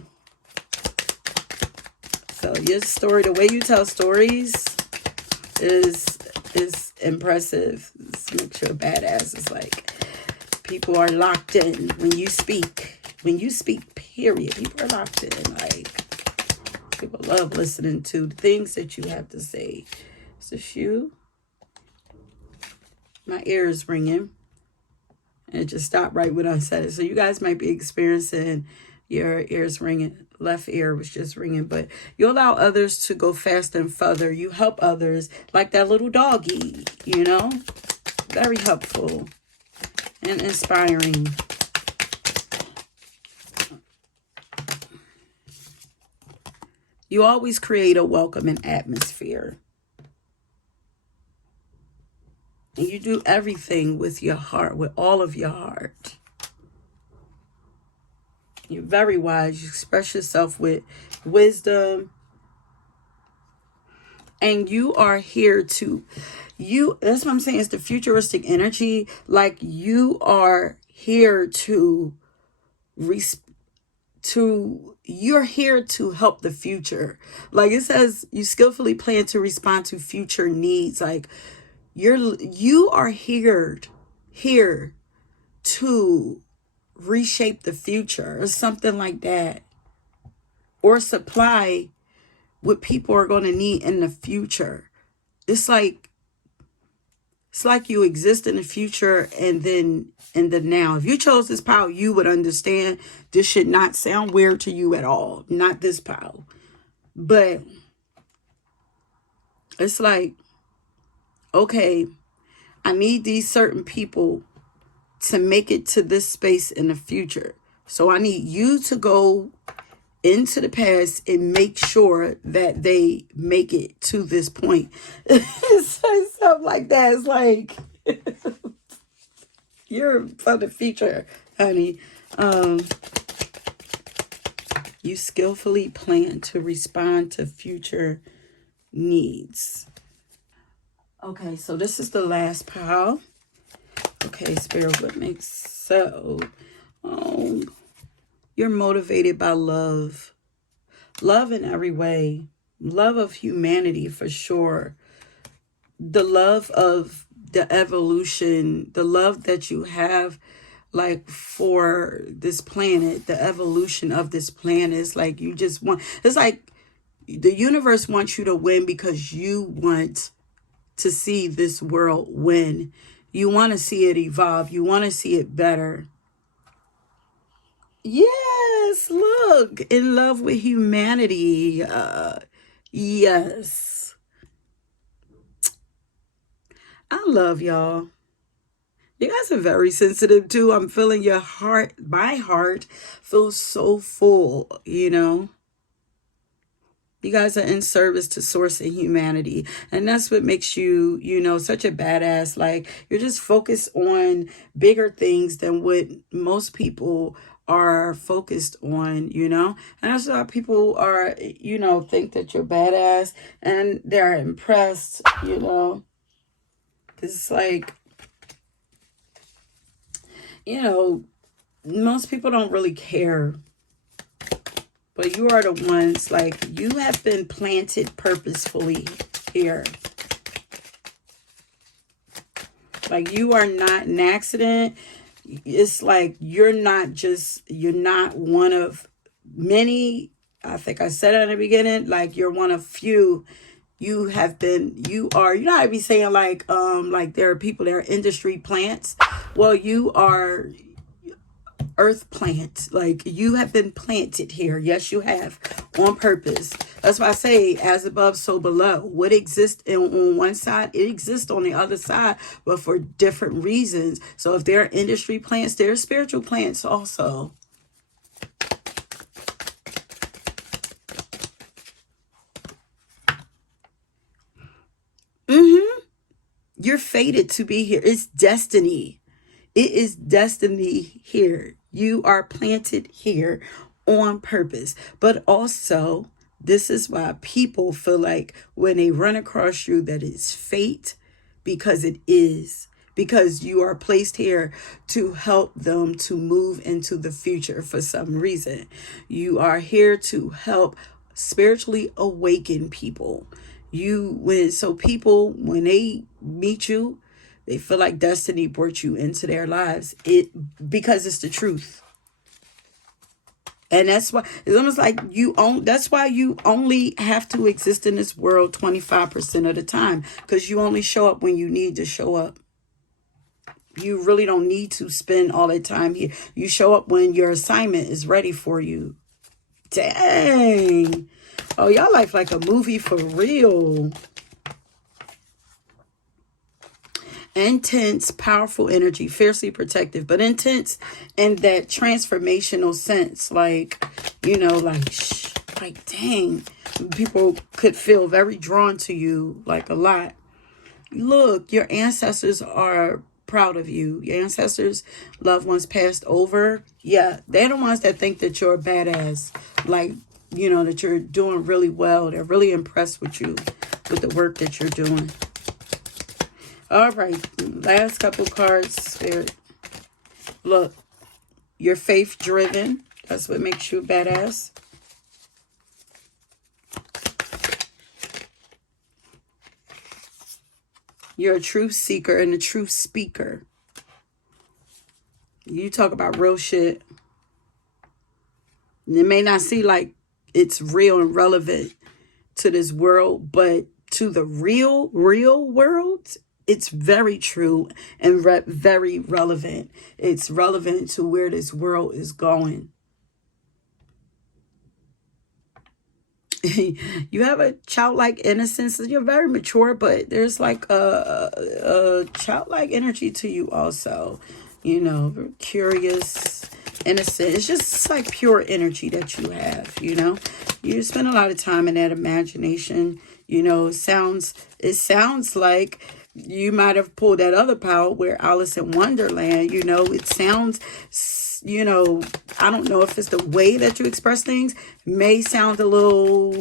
your story, the way you tell stories is impressive. This makes you a badass. It's like people are locked in when you speak. When you speak, period, people are locked in. Like, people love listening to the things that you have to say. Is this you? My ear is ringing. And it just stopped right when I said it. So you guys might be experiencing your ears ringing. Left ear was just ringing. But you allow others to go faster and further. You help others like that little doggy, you know? Very helpful and inspiring. You always create a welcoming atmosphere. And you do everything with your heart, with all of your heart. You're very wise. You express yourself with wisdom. And you are here to, that's what I'm saying, it's the futuristic energy. Like, you are here you're here to help the future. Like it says, you skillfully plan to respond to future needs. Like, you are here to reshape the future or something like that, or supply what people are going to need in the future. It's like you exist in the future and then in the now. If you chose this power, you would understand this should not sound weird to you at all. Not this power. But it's like, okay, I need these certain people to make it to this space in the future. So I need you to go into the past and make sure that they make it to this point. Stuff like that. It's like, you're for the future, honey. You skillfully plan to respond to future needs. Okay, so this is the last pile. Okay, Spirit, what makes so? Oh, you're motivated by love. Love in every way. Love of humanity, for sure. The love of the evolution. The love that you have, like, for this planet. The evolution of this planet. It's like you just want... It's like the universe wants you to win because you want to see this world win. You want to see it evolve. You want to see it better. Yes, look, in love with humanity. Yes. I love y'all. You guys are very sensitive too. I'm feeling your heart. My heart feels so full, you know. You guys are in service to source and humanity. And that's what makes you, you know, such a badass. Like, you're just focused on bigger things than what most people are focused on, you know. And that's why people are, you know, think that you're badass and they're impressed, you know. It's like, you know, most people don't really care. But you are the ones, like, you have been planted purposefully here. Like, you are not an accident. It's like you're not one of many. I think I said it in the beginning, like, you're one of few. You have been, you are, you know how I be saying, like there are people that are industry plants. Well, you are earth plant. Like, you have been planted here. Yes, you have, on purpose. That's why I say, as above, so below. What exists on one side, it exists on the other side, but for different reasons. So if there are industry plants, there are spiritual plants also. You're fated to be here. It's destiny. It is destiny here. You are planted here on purpose. But also, this is why people feel like when they run across you that it's fate, because it is. Because you are placed here to help them to move into the future for some reason. You are here to help spiritually awaken people. So people, when they meet you, they feel like destiny brought you into their lives. Because it's the truth. And that's why it's almost like that's why you only have to exist in this world 25% of the time. Because you only show up when you need to show up. You really don't need to spend all that time here. You show up when your assignment is ready for you. Dang. Oh, y'all life like a movie for real. Intense, powerful energy, fiercely protective, but intense in that transformational sense. Like, you know, like dang, people could feel very drawn to you, like a lot. Look, your ancestors are proud of you. Your ancestors, loved ones passed over. Yeah, they're the ones that think that you're a badass. Like, you know, that you're doing really well. They're really impressed with you, with the work that you're doing. All right, last couple cards, Spirit. Look, you're faith-driven. That's what makes you a badass. You're a truth seeker and a truth speaker. You talk about real shit. And it may not seem like it's real and relevant to this world, but to the real world, it's very true and very relevant. It's relevant to where this world is going. You have a childlike innocence. You're very mature, but there's like a childlike energy to you also. You know, curious, innocent. It's just like pure energy that you have, you know. You spend a lot of time in that imagination. You know, it sounds like you might have pulled that other power where Alice in Wonderland, you know, it sounds, you know, I don't know if it's the way that you express things, may sound a little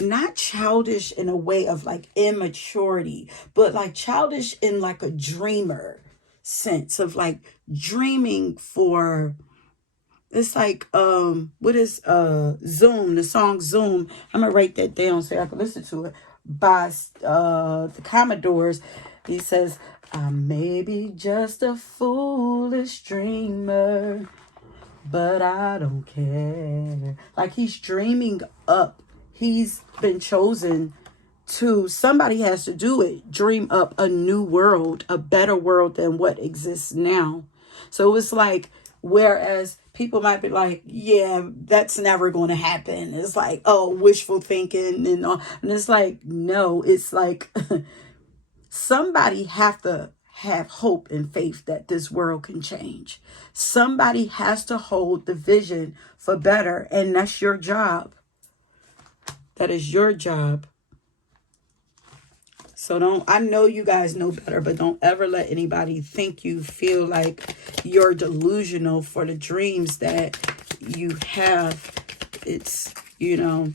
not childish in a way of like immaturity, but like childish in like a dreamer sense of like dreaming for. It's like, what is Zoom, the song Zoom. I'm gonna write that down so I can listen to it. By the Commodores. He says, I may be just a foolish dreamer, but I don't care. Like, he's dreaming up. He's been chosen to, somebody has to do it. Dream up a new world, a better world than what exists now. So it's like, whereas people might be like, yeah, that's never going to happen. It's like, oh, wishful thinking and all. And it's like, no, it's like Somebody have to have hope and faith that this world can change. Somebody has to hold the vision for better, and that's your job. That is your job. So I know you guys know better, but don't ever let anybody think you feel like you're delusional for the dreams that you have. It's, and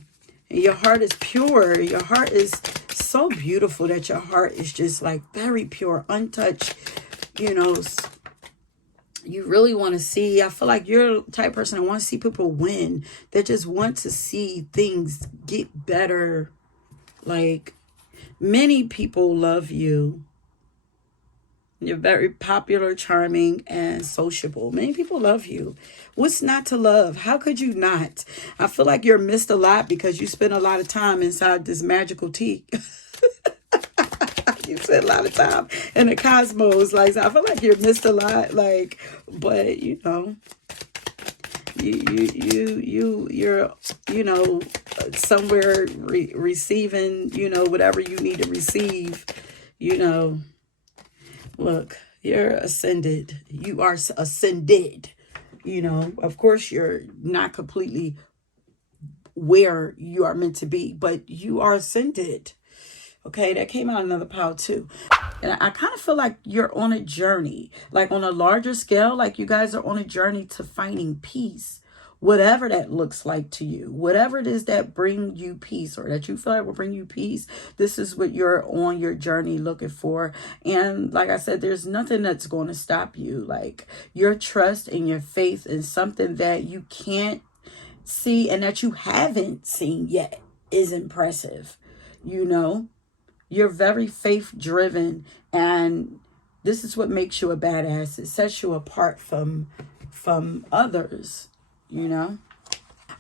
your heart is pure. Your heart is so beautiful that your heart is just like very pure, untouched. You really want to see, I feel like you're the type of person that wants to see people win. That just want to see things get better. Like, many people love you. You're very popular, charming, and sociable. Many people love you. What's not to love? How could you not? I feel like you're missed a lot because you spend a lot of time inside this magical tea. You spend a lot of time in the cosmos. Like, I feel like you're missed a lot. Like, but you're somewhere receiving whatever you need to receive. Look, you're ascended. You are ascended. Of course you're not completely where you are meant to be, but you are ascended. Okay, that came out another pile too. And I kind of feel like you're on a journey, like on a larger scale, like you guys are on a journey to finding peace, whatever that looks like to you, whatever it is that bring you peace or that you feel like will bring you peace. This is what you're on your journey looking for. And like I said, there's nothing that's going to stop you. Like, your trust and your faith in something that you can't see and that you haven't seen yet is impressive. You're very faith driven, and this is what makes you a badass. It sets you apart from others,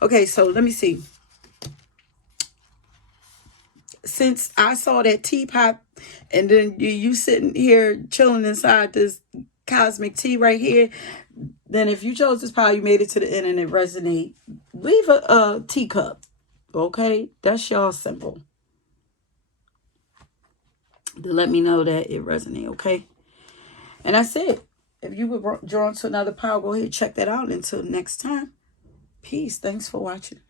Okay, so let me see. Since I saw that teapot and then you sitting here chilling inside this cosmic tea right here, then if you chose this pile, you made it to the end and it resonate, leave a teacup. Okay, that's y'all symbol to let me know that it resonates. Okay, and that's it. If you were drawn to another pile, go ahead and check that out. Until next time, peace. Thanks for watching.